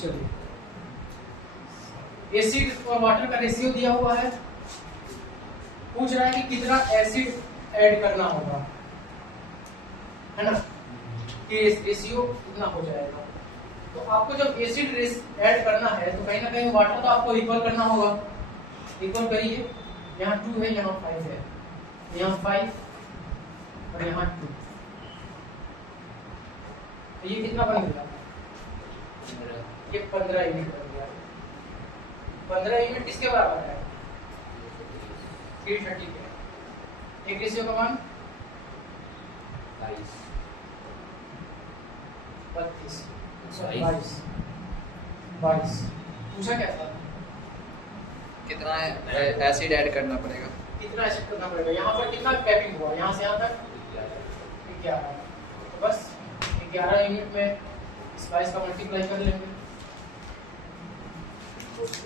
चलिए, एसिड और वाटर का रेशियो दिया हुआ है, पूछ रहा है कि कितना एसिड ऐड करना होगा, है ना, कि रेशियो कितना हो जाएगा। तो आपको जब एसिड ऐड करना है तो कहीं ना कहीं वाटर तो आपको इक्वल करना होगा। इक्वल करिए, यहाँ 2 है, यहाँ 5 है, यहाँ 5 और यहाँ 2, तो ये कितना बन गया, ये 15 यूनिट बन गया। 15 यूनिट किसके बराबर है, 330 के। एक रेशियो का मान 32, सॉरी 22। पूछा क्या था, कितना एसिड ऐड करना पड़ेगा। कितना एसिड करना पड़ेगा। यहाँ पर कितना कैपिंग हुआ, यहाँ से यहाँ तक 11, तो बस 11 यूनिट में 22 का मल्टीप्लाई कर लेंगे। 242।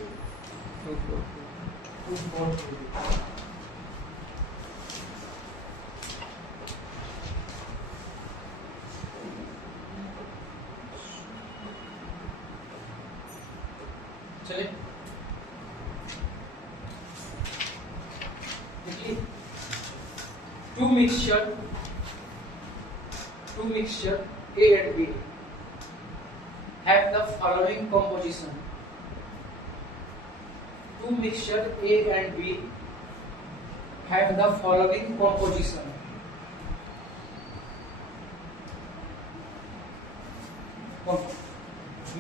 चलिए देखिए, two mixture A and B have the following composition. Two mixture A and B have the following composition.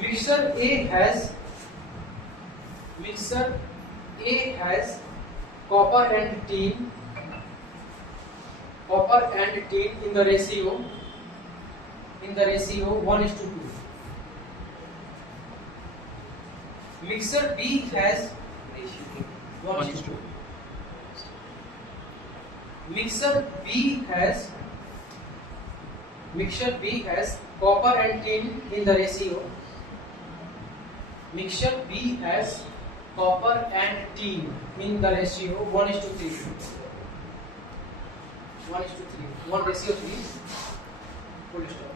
Mixture A has copper and tin in the ratio 1:2. Mixture B has 1:2. Mixture B has copper and tin in the ratio. Mixture B has copper and tin in the ratio 1:3. 1:3. Full stop.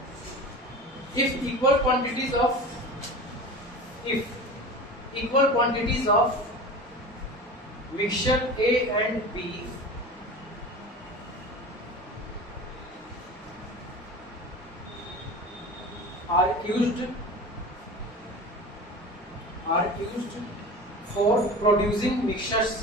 If equal quantities of mixture A and B are used for producing mixture C.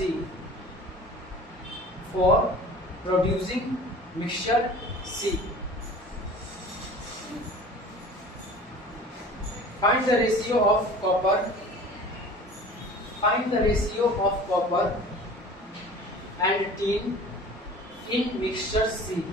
Find the ratio of copper and tin in mixture C.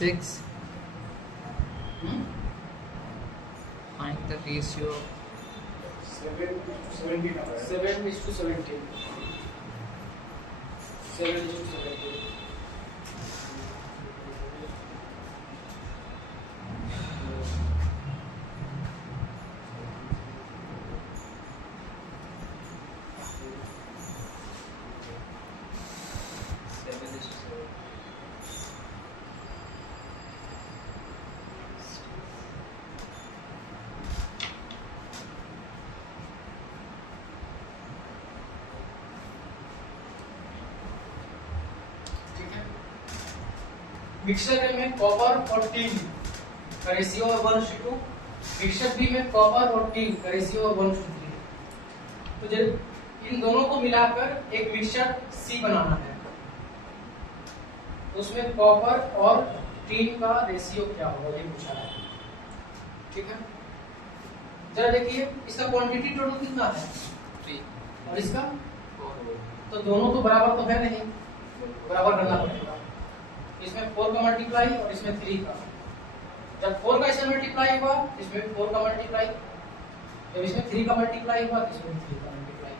Six. Find the ratio. 7:17 आता है। 7:17. 7:17. Mixture में copper और tin का ratio 1:2, mixture B में copper और tin का ratio 1:3। तो जब इन दोनों को मिलाकर एक मिक्सचर सी बनाना है तो उसमें कॉपर और टिन का रेशियो क्या होगा, ये पूछा है। ठीक है, जरा देखिए इसका क्वांटिटी टोटल कितना है 3 और इसका, तो दोनों तो बराबर तो है नहीं, बराबर करना पड़ेगा। इसमें 4 का मल्टीप्लाई और इसमें 3 का। जब 4 का इसमें मल्टीप्लाई हुआ इसमें 4 का मल्टीप्लाई, जब इसमें 3 का मल्टीप्लाई हुआ तो इसमें 3 का मल्टीप्लाई।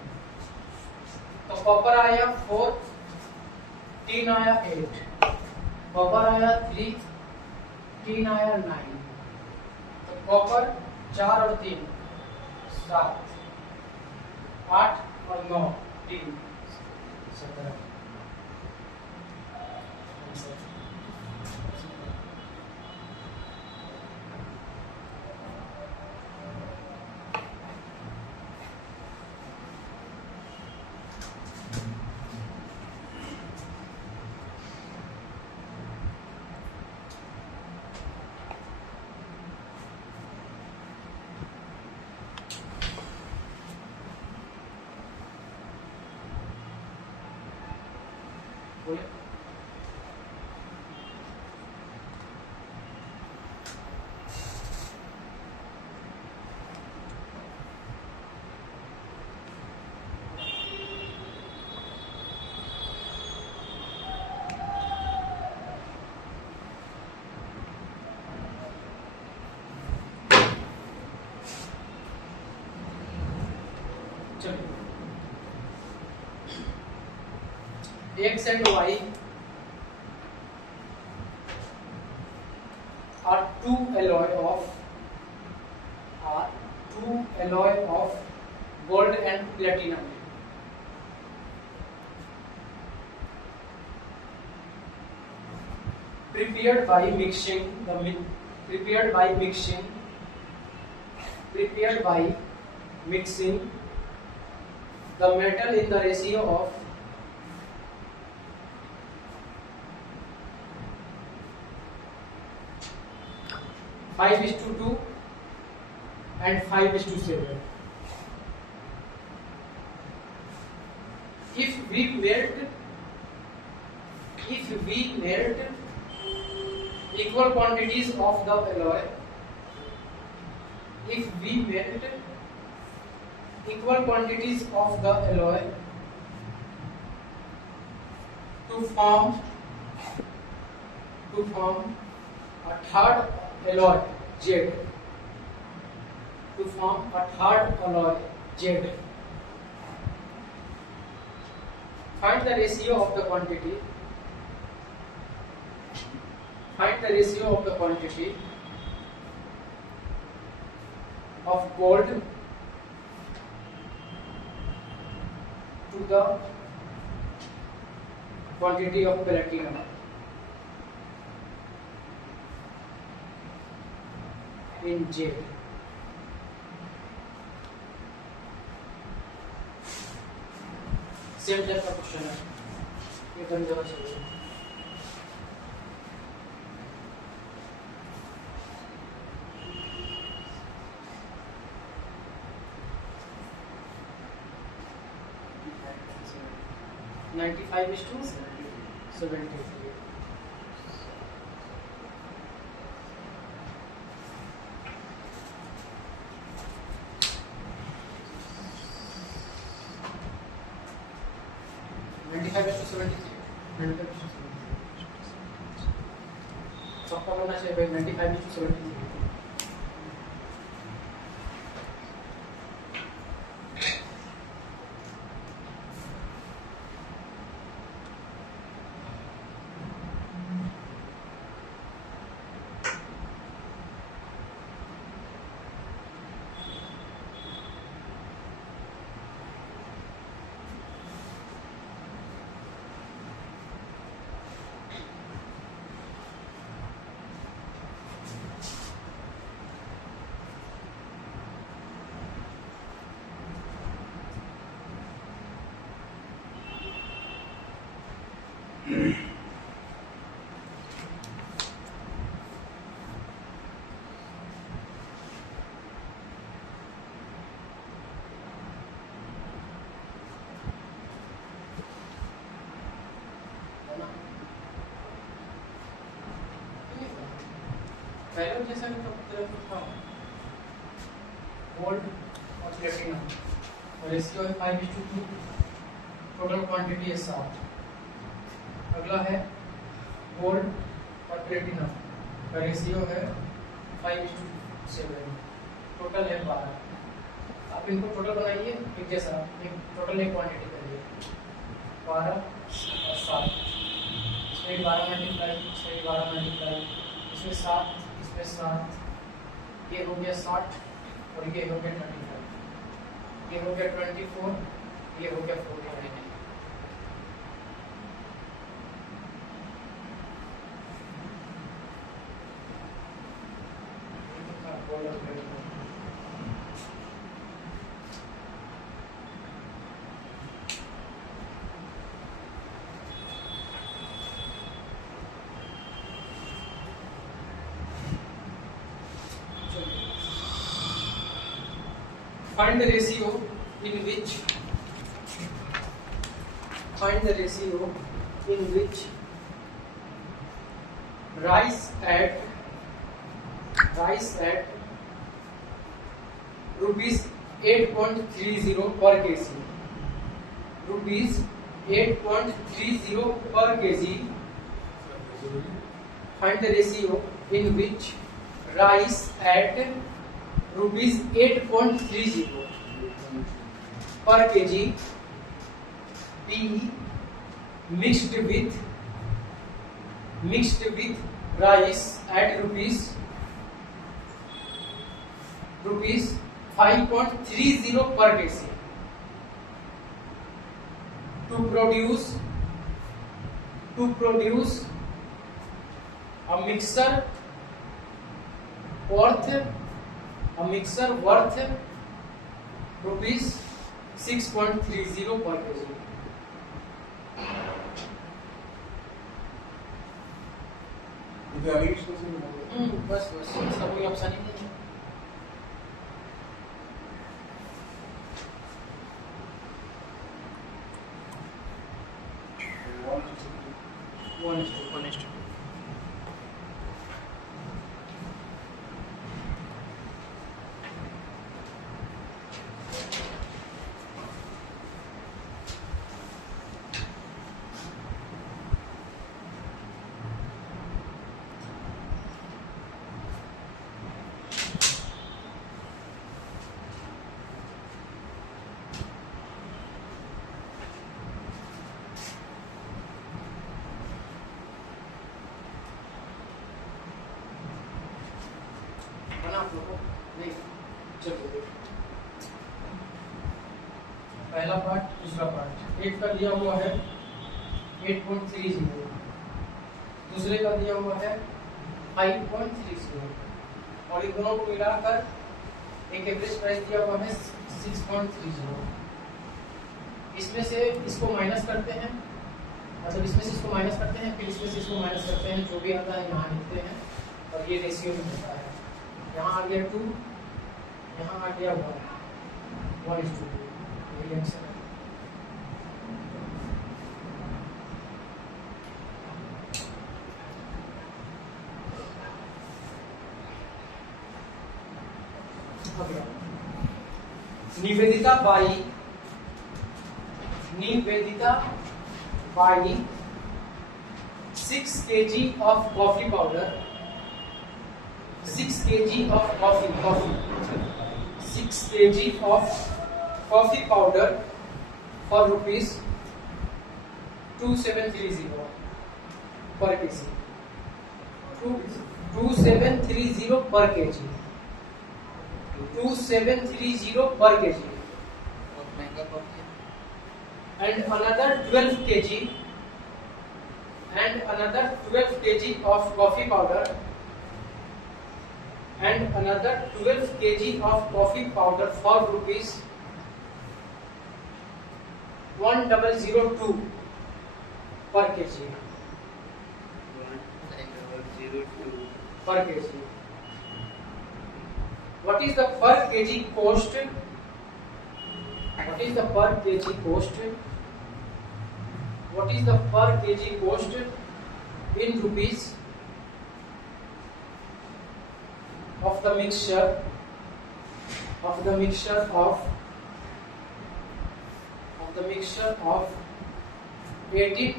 तो कॉपर आया 4, टिन आया 8, कॉपर आया 3, टीन आया 9। तो कॉपर 4 और 3 7, 8 और 9 3 17। बोले X and Y are two alloy of gold and platinum. Prepared by mixing the metal in the ratio of 5:2 and 5:7. If we melt equal quantities of the alloy, to form a third alloy Z. Find the ratio of the quantity of gold to the quantity of platinum in Z. Same type का question है, ये बन जाना चाहिए। Ninety 95:73। सबका बनना चाहिए भाई 95:73। पहले जैसा कि था गोल्ड और प्लेटिनम और रेशियो है 5:2, टोटल क्वांटिटी है 7। अगला है गोल्ड और प्लेटिनम का रेशियो है 5:7, टोटल है 12। आप इनको टोटल बनाइए एक जैसा, एक टोटल एक क्वांटिटी करिए 12 और 7। इसमें 12 मल्टीप्लाई, इसमें 12 मल्टीप्लाई, इसमें 7, इसमें 7, ये हो गया 60 और ये हो गया 25, ये हो गया 24, ये हो गया 49। Find the ratio in which rice at rupees 8.30 per kg. Rupees 8.30 per kg. Find the ratio in which rice at rupees 8.30 per kg be mixed with rice at rupees 5.30 per kg to produce a mixture worth rupees 6.30 per kg. इधर आगे की सोच में बस इसका कोई option ही नहीं है। One is to बना आप लोगों को? नहीं, चलो पहला पार्ट, दूसरा पार्ट। एक का दिया हुआ है 8.30, दूसरे का दिया हुआ है 5.30 और इन दोनों को मिलाकर एक एवरेज प्राइस दिया हुआ है 6.30। इसमें से इसको माइनस करते हैं, मतलब इसमें से इसको माइनस करते हैं, फिर इसमें से इसको माइनस करते हैं, जो भी आता है यहाँ लिखते हैं और ये रेशियो में होता है। यहाँ आ गया 2, यहाँ आ गया 1:2, यही आंसर है। Nivedita by 6 kg of coffee powder, 6 kg of coffee, 6 kg of coffee powder for rupees 2730 per kg. 2730 per kg. 2730 per kg. बहुत महंगा कॉफी है। And another 12 kg of coffee powder and another 12 kg of coffee powder for rupees 1002 per kg. Per kg. What is the per kg cost? What is the per kg cost? What is the per kg cost in rupees of the mixture of 18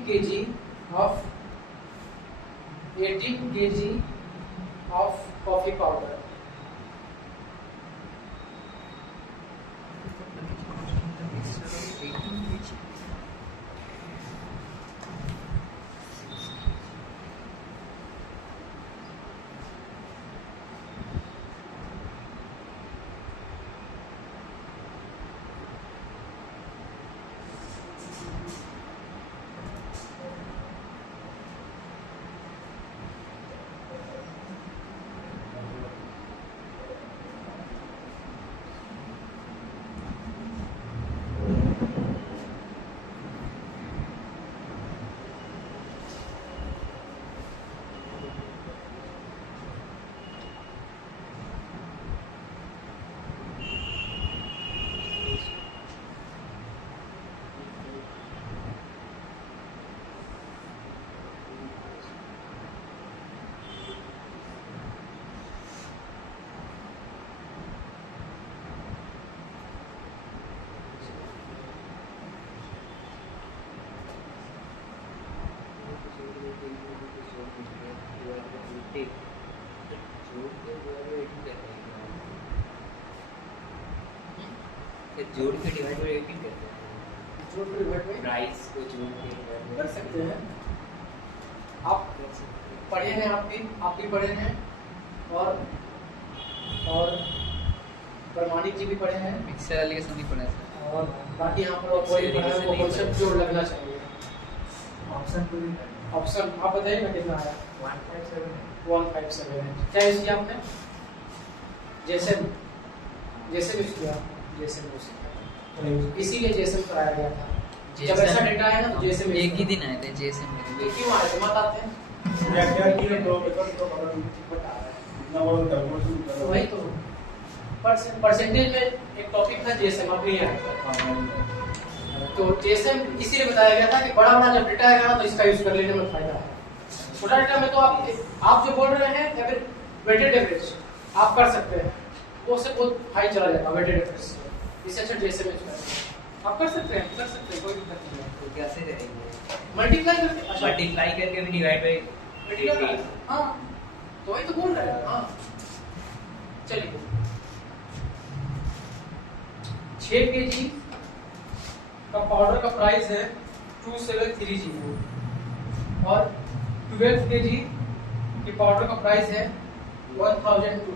kg of coffee powder? जोड़ के divide by 18 करते हैं जोड़ के divide by price को जोड़ के कर सकते हैं। आप पढ़े हैं, आप भी पढ़े हैं, और प्रमाणिक जी भी पढ़े हैं, मिक्सर एलिगेशन नहीं पड़ा सर। और बाकी यहाँ पर कोई पढ़ा है वो कॉन्सेप्ट जोड़ लगना चाहिए। ऑप्शन टू ऑप्शन आप बताइए ना कितना आया? 157 है। क्या यूज किया आपने? जैसे यूज किया, जैसे यूज किया, इसीलिए जैसे कराया गया था। जब ऐसा डेटा आया ना तो जैसे एक ही दिन आए थे जेएसएम में। ये क्यों आए थे मत आते हैं क्या क्या किया तो बता बता रहा है। इतना बड़ा कैलकुलेशन कर तो वही तो परसेंटेज में एक टॉपिक था जेएसएम, अब नहीं आया। तो जेएसएम इसीलिए बताया गया था कि बड़ा जब डेटा आएगा ना तो इसका यूज कर लेने में फायदा है। छोटा डेटा में तो आप जो बोल रहे हैं या फिर वेटेड एवरेज आप कर सकते हैं, वो से बहुत हाई चला जाएगा वेटेड एवरेज से। इससे अच्छा जेएसएम यूज करें, आप कर सकते हैं कोई दिक्कत नहीं है। तो कैसे करेंगे? मल्टीप्लाई करके, अच्छा मल्टीप्लाई करके भी डिवाइड बाय मल्टीप्लाई, हाँ तो वही तो बोल रहे हैं। हाँ चलिए 6 केजी का पाउडर का प्राइस है 2730 और 12 केजी की पाउडर का प्राइस है 1002।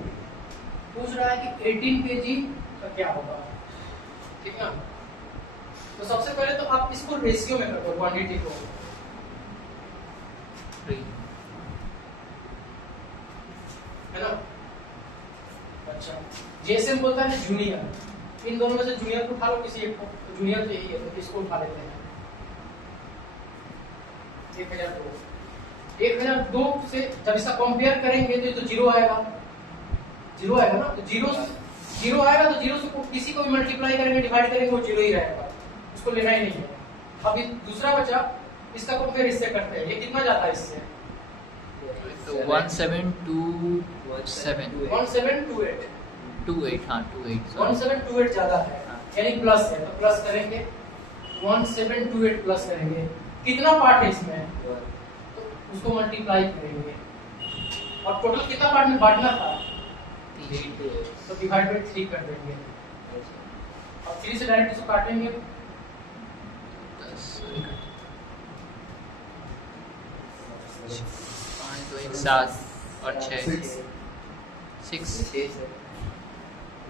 पूछ रहा है कि 18 केजी का क्या होगा, ठीक ना? तो सबसे पहले तो आप इसको रेशियो में कर दो, क्वांटिटी को, है ना? अच्छा जेएसएम बोलता है जूनियर, इन दोनों में से जूनियर को उठा लो, किसी एक को, जूनियर तो यही है तो इसको उठा लेते हैं। 1002 से जब इसका कंपेयर करेंगे तो जीरो आएगा, जीरो आएगा ना? तो जीरो आएगा तो जीरो से किसी को भी मल्टीप्लाई करेंगे डिवाइड करेंगे वो जीरो ही रहेगा, उसको लेना ही नहीं है। अब दूसरा बचा, इसका कंपेयर इससे करते हैं, ये कितना जाता है इससे? 1728 हाँ 28 1728 ज्यादा है, यानी प्लस है, तो प्लस करेंगे 1728 प्लस करेंगे। कितना पार्ट है इसमें? तो उसको मल्टीप्लाई करेंगे, और टोटल कितना पार्ट में बांटना था तो डिवाइड बाय 3 कर देंगे। अब 3 से डायरेक्ट इसको काटेंगे, 7 और 6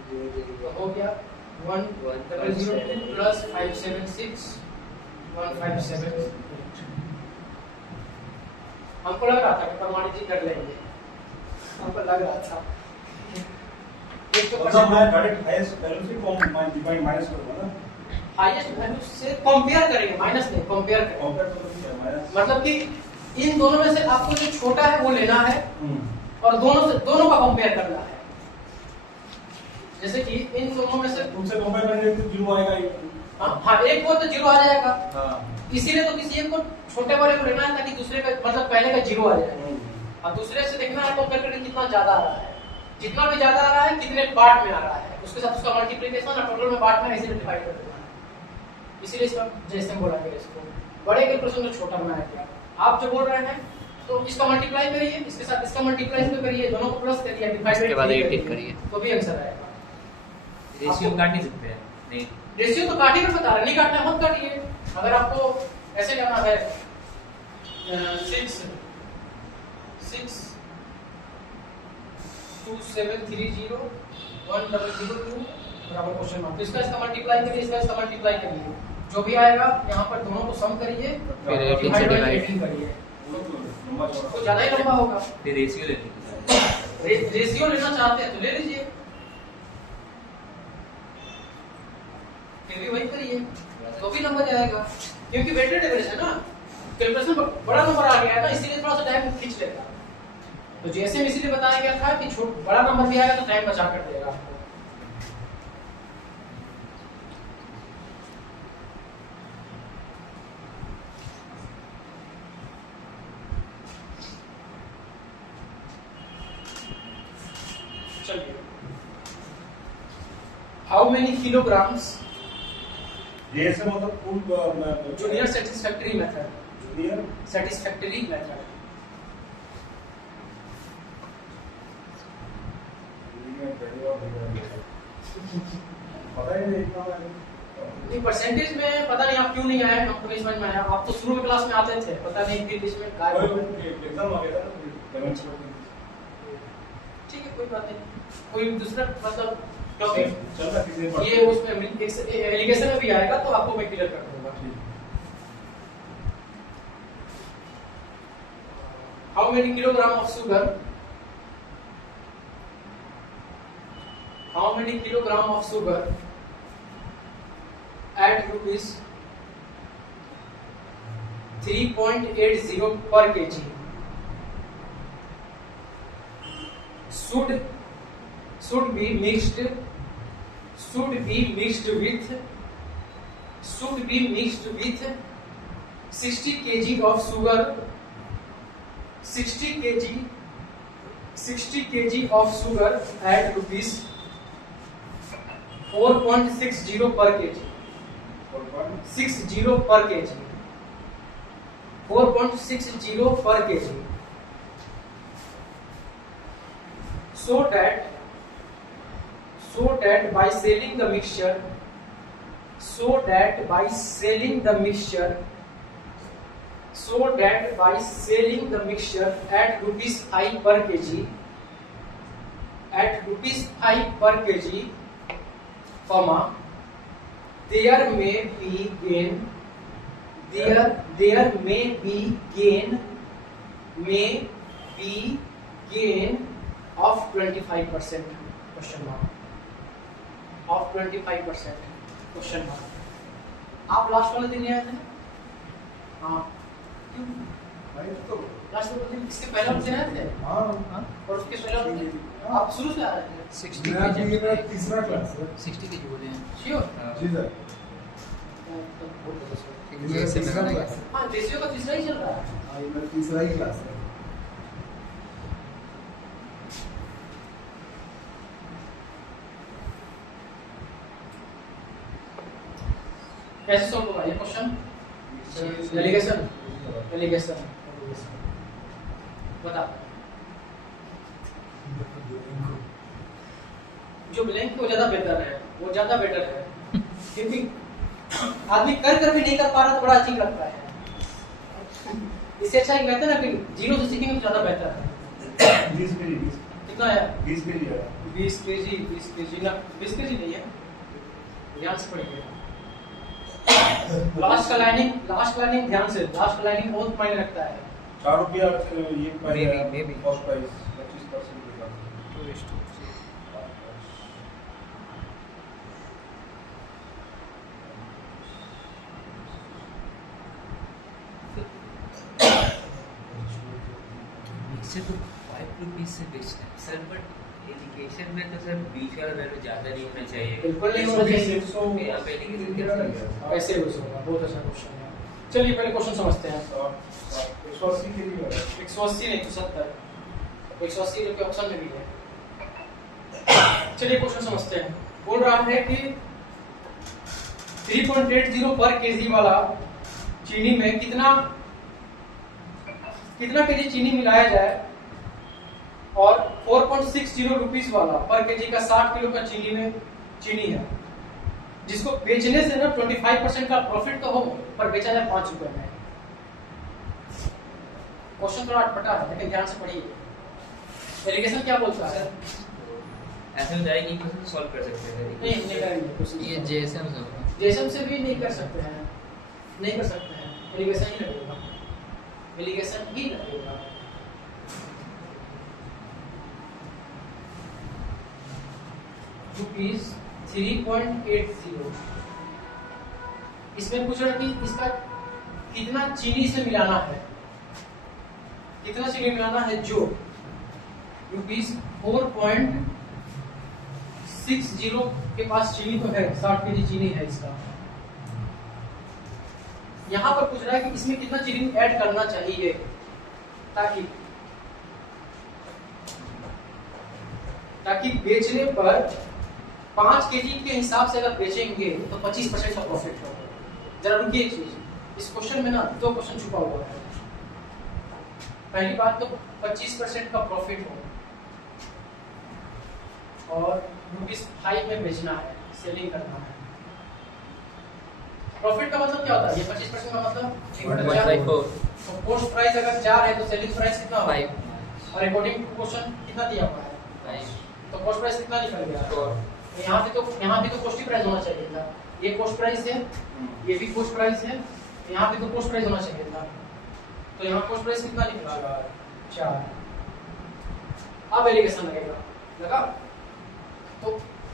तो हो गया 1002 प्लस 576 1578। हमको लग रहा था कि प्रमाणित जी कर लेंगे, हमको लग रहा था। एक तो मतलब मैं डायरेक्ट हाईएस्ट वैल्यू से डिवाइड माइनस करूंगा ना, हाईएस्ट वैल्यू से कंपेयर करेंगे, माइनस नहीं कंपेयर करेंगे। कंपेयर तो क्या माइनस मतलब कि इन दोनों में से आपको जो छोटा है वो लेना है और दोनों का कंपेयर करना है। जैसे कि इन दोनों में से उनसे कंपेयर करेंगे तो जीरो आएगा ही। हाँ एक को तो जीरो आ जाएगा, हाँ इसीलिए तो किसी एक को छोटे वाले को लेना है ताकि दूसरे का मतलब पहले का जीरो आ जाए, और दूसरे से देखना है कंपेयर करके कितना ज्यादा आ रहा है। जितना भी ज्यादा आ रहा है कितने पार्ट में आ रहा है उसके साथ उसका मल्टीप्लिकेशन और टोटल में पार्ट में ऐसे डिवाइड कर देना है। इसीलिए इसका जैसे बोला गया इसको बड़े कैलकुलेशन को छोटा बनाया गया। आप जो बोल रहे हैं तो इसका मल्टीप्लाई करिए, इसके साथ इसका मल्टीप्लाई करिए, दोनों को प्लस करिए, डिवाइड उसके बाद 18 करिए तो भी आंसर आएगा। रेशियो काट नहीं सकते हैं? नहीं, रेशियो तो काटिए, बता रहा नहीं काटना मत काटिए। अगर आपको ऐसे जाना है 62730 1002 बराबर क्वेश्चन मार्क, तो इसका मल्टीप्लाई करिए, इसका मल्टीप्लाई करिए, जो भी आएगा यहाँ पर दोनों को सम करिए, फिर 18 से डिवाइड करिए, तो ज्यादा ही लंबा होगा। फिर रेशियो लेते हैं। रेशियो लेना चाहते हैं तो ले लीजिए, फिर भी वही करिए तो भी नंबर जाएगा, क्योंकि वेटेड एवरेज है ना, कैलकुलेशन बड़ा नंबर आ गया है ना, इसीलिए थोड़ा सा टाइम खींच लेगा। तो जैसे इसीलिए बताया गया था कि बड़ा नंबर भी आएगा तो टाइम बचा कर देगा आपको। चलिए, हाउ मेनी किलोग्राम्स जैसे मतलब full junior satisfactory method, junior satisfactory method नहीं परसेंटेज में पता नहीं आप क्यों नहीं आए, हमको नहीं समझ में आया। आप तो शुरू में क्लास में आते थे, पता नहीं फिर बीच में गायब हो गए। एग्जाम आ गया था ना, पेमेंट्स ठीक है कोई बात नहीं। कोई दूसरा मतलब टॉपिक चल रहा किसी ने ये उसमें एलिगेशन में भी आएगा तो आपको मैं क्लियर कर दूंगा। How many kilogram of sugar, how many kilogram of sugar at rupees 3.80 per kg should be mixed with 60 kg of sugar, 60 kg of sugar at rupees 4.60 per kg, 60 per kg, 4.60 per kg, so that by selling the mixture, at rupees 5 per kg, comma, there may be gain of 25%, question mark, of 25%, question mark। आप last वाले दिन नहीं आए थे? हाँ क्यों? Last वाले दिन इसके पहले वाले दिन आए थे? और उसके पहले वाले दिन आप शुरू से आ रहे थे? 60 मैं kg अभी मेरा तीसरा क्लास है 60 kg बोले हैं। श्योर? जी सर ये से तीसरा मैं क्लास है। हाँ रेशियो का तीसरा ही चल रहा है। हाँ ये मेरा तीसरा ही क्लास है कैसे सॉल्व होगा ये क्वेश्चन? एलिगेशन बता। जो ब्लैंक है वो ज्यादा बेटर है, क्योंकि आदमी कर भी नहीं कर पा रहा तो बड़ा अजीब लगता है। इससे अच्छा एक कहते हैं ना कि जीरो से सीखेंगे तो ज्यादा बेहतर है। 20 केजी कितना है? 20 केजी है 20 केजी ना, 20 केजी नहीं है, ध्यान से पढ़िए। लास्ट का लाइनिंग ध्यान से, लास्ट का लाइनिंग बहुत मायने रखता है। 4 रुपया ये प्राइस Maybe. कॉस्ट प्राइस 25% का 2:3। इससे तो 5 रुपीज से बेचते हैं सर, बट एजुकेशन में तो सर बीच वाला वैल्यू ज्यादा नहीं होना चाहिए। बिल्कुल नहीं होना चाहिए। यहाँ पे एजुकेशन क्या चल रहा है? कैसे यूज होगा? बहुत अच्छा क्वेश्चन है। चलिए पहले क्वेश्चन समझते हैं। 180 केजी है 180 नहीं तो 70, 180 जो कि ऑप्शन में भी है। चलिए क्वेश्चन समझते हैं। बोल रहा है कि 3.80 पर केजी वाला चीनी में कितना केजी चीनी मिलाया जाए, और 4.60 रुपीस वाला पर केजी का 60 किलो का चीनी है, जिसको बेचने से ना 25% का प्रॉफिट तो हो, पर बेचा जाए 5 रुपए में। क्वेश्चन थोड़ा अटपटा है लेकिन ध्यान से पढ़िए। एलिगेशन क्या बोलता है? ऐसे हो जाएगी कि क्वेश्चन सॉल्व कर सकते हैं। नहीं करेंगे ये जेएसएम से होगा। जेएसएम से भी नहीं कर सकते हैं, एलिगेशन ही लगेगा, रुपीज 3.80। इसमें पूछ रहा कि इसका कितना चीनी से मिलाना है, जो रुपीज 4.60 के पास चीनी तो है, 60 केजी चीनी है इसका। यहाँ पर पूछ रहा है कि इसमें कितना चीनी ऐड करना चाहिए ताकि बेचने पर 5 केजी के हिसाब से अगर बेचेंगे तो 25% का प्रॉफिट होगा। जरा रुकिए एक चीज, इस क्वेश्चन में ना 2 क्वेश्चन छुपा हुआ है। पहली बात तो 25% का प्रॉफिट हो और ₹5 में बेचना है, सेलिंग करना है, प्रॉफिट का मतलब क्या होता है? ये 25% का मतलब 1/4 तो कॉस्ट प्राइस अगर 4 है तो सेलिंग प्राइस कितना होगा? 5 और अकॉर्डिंग टू क्वेश्चन कितना दिया हुआ है? 5 तो कॉस्ट प्राइस कितना निकल गया? 4 तो यहाँ भी तो कॉस्ट ही प्राइस होना चाहिए था। ये कॉस्ट प्राइस है, ये भी कॉस्ट प्राइस है, यहाँ भी तो कॉस्ट प्राइस होना चाहिए था। तो यहाँ कॉस्ट प्राइस कितना निकला? 4। अब एलिगेशन लगेगा, लगा? तो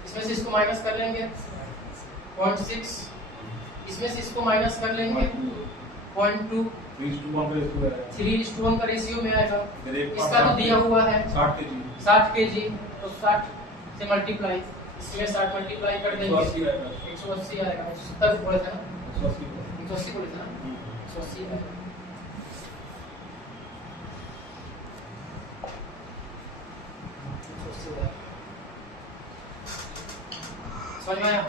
इसमें से इसको माइनस कर लेंगे 0.6, इसमें से इसको माइनस कर लेंगे 0.2, 3:1 का रेशियो में आएगा। इसका तो दिया हुआ है 60 केजी, तो 60 से मल्टीप्लाई, इसमें 60 मल्टीप्लाई कर देंगे 180 आएगा। 170 बोले थे ना, 180 बोले थे ना, 180 आएगा। समझ में आया?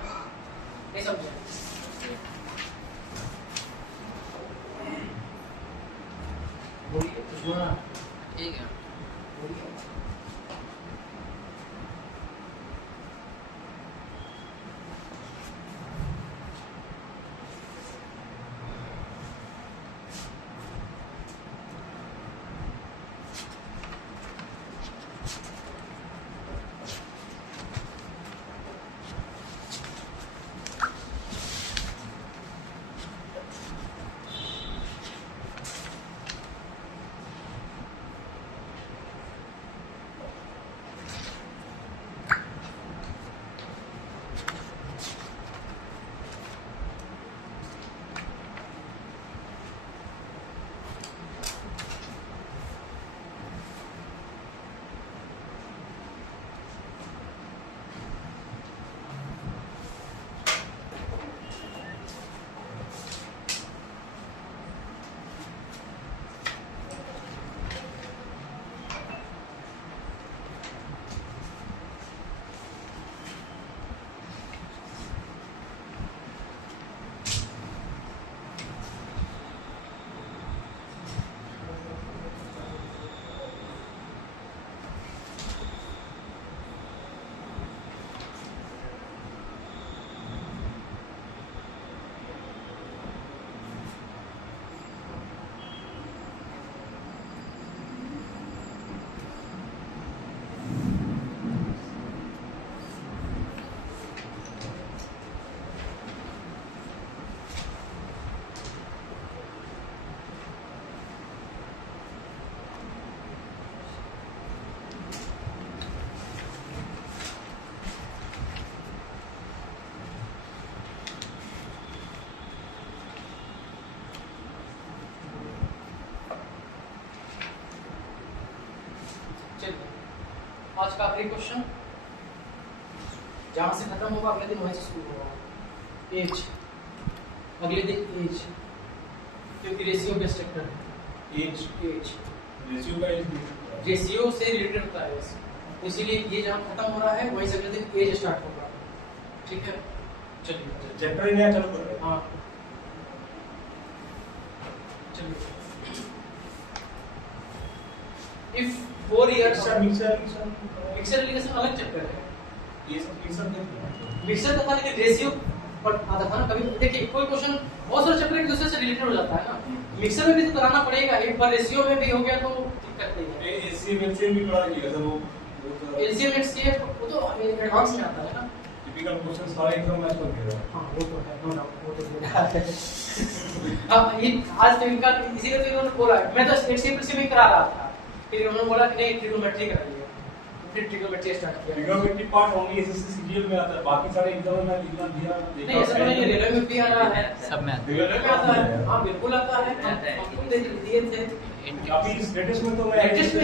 नहीं समझे? बोलिए, कुछ बोलना? ठीक है। बोलिए। आज का आखिरी क्वेश्चन, जहां से खत्म होगा अगले दिन वहीं से शुरू होगा। एज, अगले दिन एज, क्योंकि रेशियो बेस्ड सेक्टर है। एज रेशियो से रिलेटेड होता है बस, इसीलिए ये जहां खत्म हो रहा है वहीं से अगले दिन एज स्टार्ट होगा। ठीक है, चलिए चैप्टर ही नया चालू कर रहे हैं। हाँ चलिए। इफ 4 years मिक्सर एलिगेशन अलग चैप्टर है। ये सब मिक्सर का था लेकिन रेशियो पर आता था ना। कभी देखिए कोई क्वेश्चन बहुत सारे चैप्टर एक दूसरे से रिलेटेड हो जाता है ना, मिक्सर में भी तो कराना पड़ेगा। एक बार रेशियो में भी हो गया तो दिक्कत नहीं है। एचसीएम भी पढ़ा दीजिएगा सर, वो एलसीएम एचसीएफ वो तो एडवांस में आता है ना। टिपिकल क्वेश्चन सारे एकदम मैच कर दिया। हां वो तो है, नो डाउट, वो तो अब ये आज तो इनका इसीलिए तो इन्होंने बोला, मैं तो एचसीएफ में करा रहा था, फिर उन्होंने बोला कि नहीं ट्रिग्नोमेट्री कराइए, फिर ट्रिग्नोमेट्री स्टार्ट किया। Trigonometry part only SSC CGL में आता है, बाकी सारे एग्जाम में लिखना दिया नहीं ऐसा तो नहीं है, रेलवे में भी आ रहा है, सब में रेलवे में आता है। हां बिल्कुल आता है, हमको दिए थे। अभी इस लेटेस्ट में तो मैं लेटेस्ट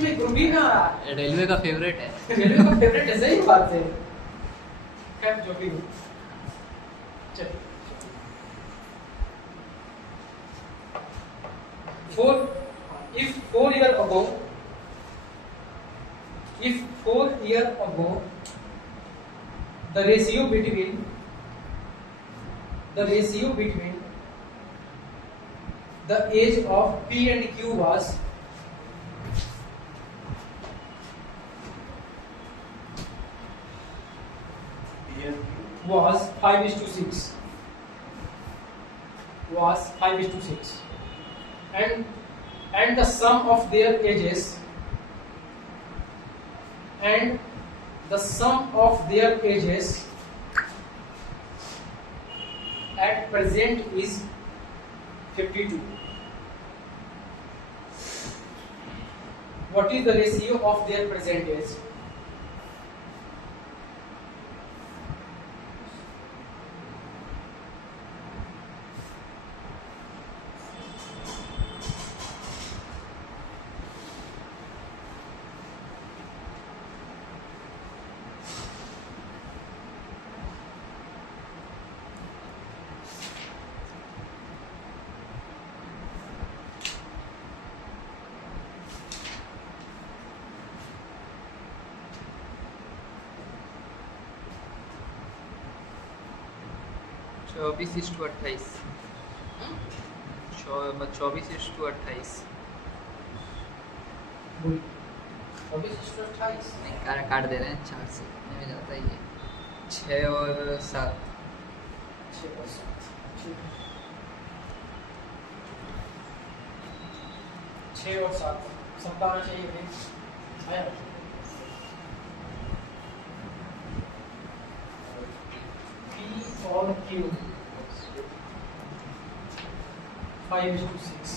में ग्रुप बी में आ रहा है। रेलवे का फेवरेट है। रेलवे का फेवरेट है, सही बात है। खैर जो भी हो, चलिए 4 year ago, if 4 year ago the ratio between the age of P and Q was 5:6, was 5:6, and the sum of their ages at present is 52. What is the ratio of their present age? चौबीस 24:28 24:28 24:28 नहीं काट दे रहे हैं 4 से में जाता ही है 6 और 7 6 और 7 सप्ताह आना चाहिए भाई आया P और Q 5:6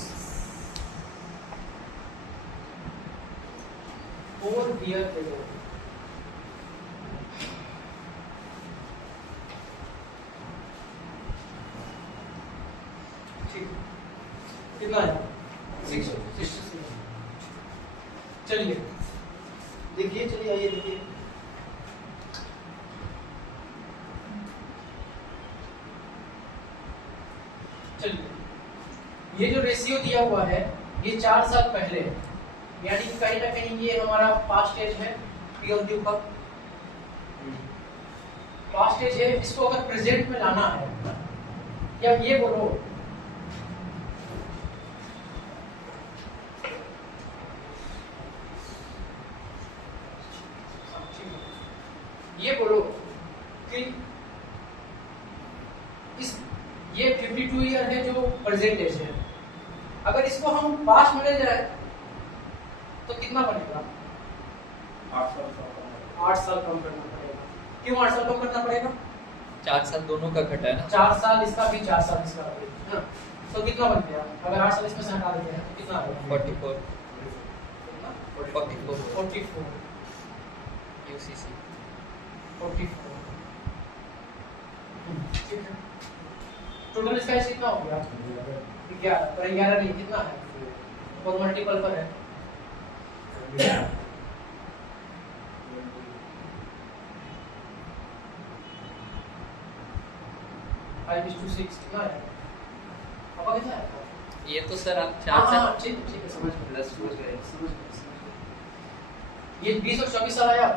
4 year ago ठीक कितना है 6 चलिए देखिए चलिए आइए देखिए चलिए ये जो रेशियो दिया हुआ है ये 4 साल पहले है यानी कि कहीं ना कहीं ये हमारा पास्ट एज है पी और क्यू का पास्ट एज है इसको अगर प्रेजेंट में लाना है या ये बोलो ये बोलो कि इस ये 52 ईयर है जो प्रेजेंट एज है अगर इसको हम पास्ट में ले जाए तो कितना बनेगा 8 साल कम करना पड़ेगा क्यों 8 साल कम करना पड़ेगा 4 साल दोनों का घटा है ना 4 साल इसका भी 4 साल इसका भी है ना तो कितना बन गया अगर 8 साल इसमें से हटा देते हैं तो कितना आएगा 44 UCC 44 ठीक है टोटल इसका एज कितना हो गया 11 पर 11 नहीं कितना है और मल्टीपल पर है 5:6 कितना है पापा कितना है ये तो सर आप 4 हाँ साल ठीक है समझ में प्लस 2 है ये 20 और 24 साल आया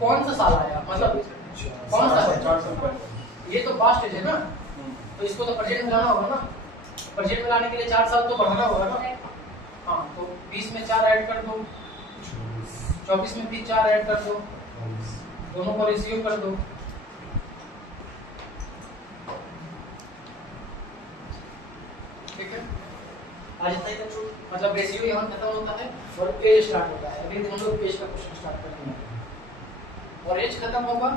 कौन सा साल आया मतलब कौन सा है 4 साल पहले ये तो पास्ट एज है ना तो इसको तो प्रेजेंट में लाना होगा ना प्रेजेंट में लाने के लिए 4 साल तो बढ़ाना होगा ना हाँ तो 20 में 4 ऐड कर दो 24 में भी 4 ऐड कर दो दोनों को रेशियो कर दो ठीक है आज इतना ही तक मतलब रेशियो यहाँ खत्म होता है और एज स्टार्ट होता है अभी हम लोग एज का क्वेश्चन स्टार्ट करेंगे और एज खत्म होगा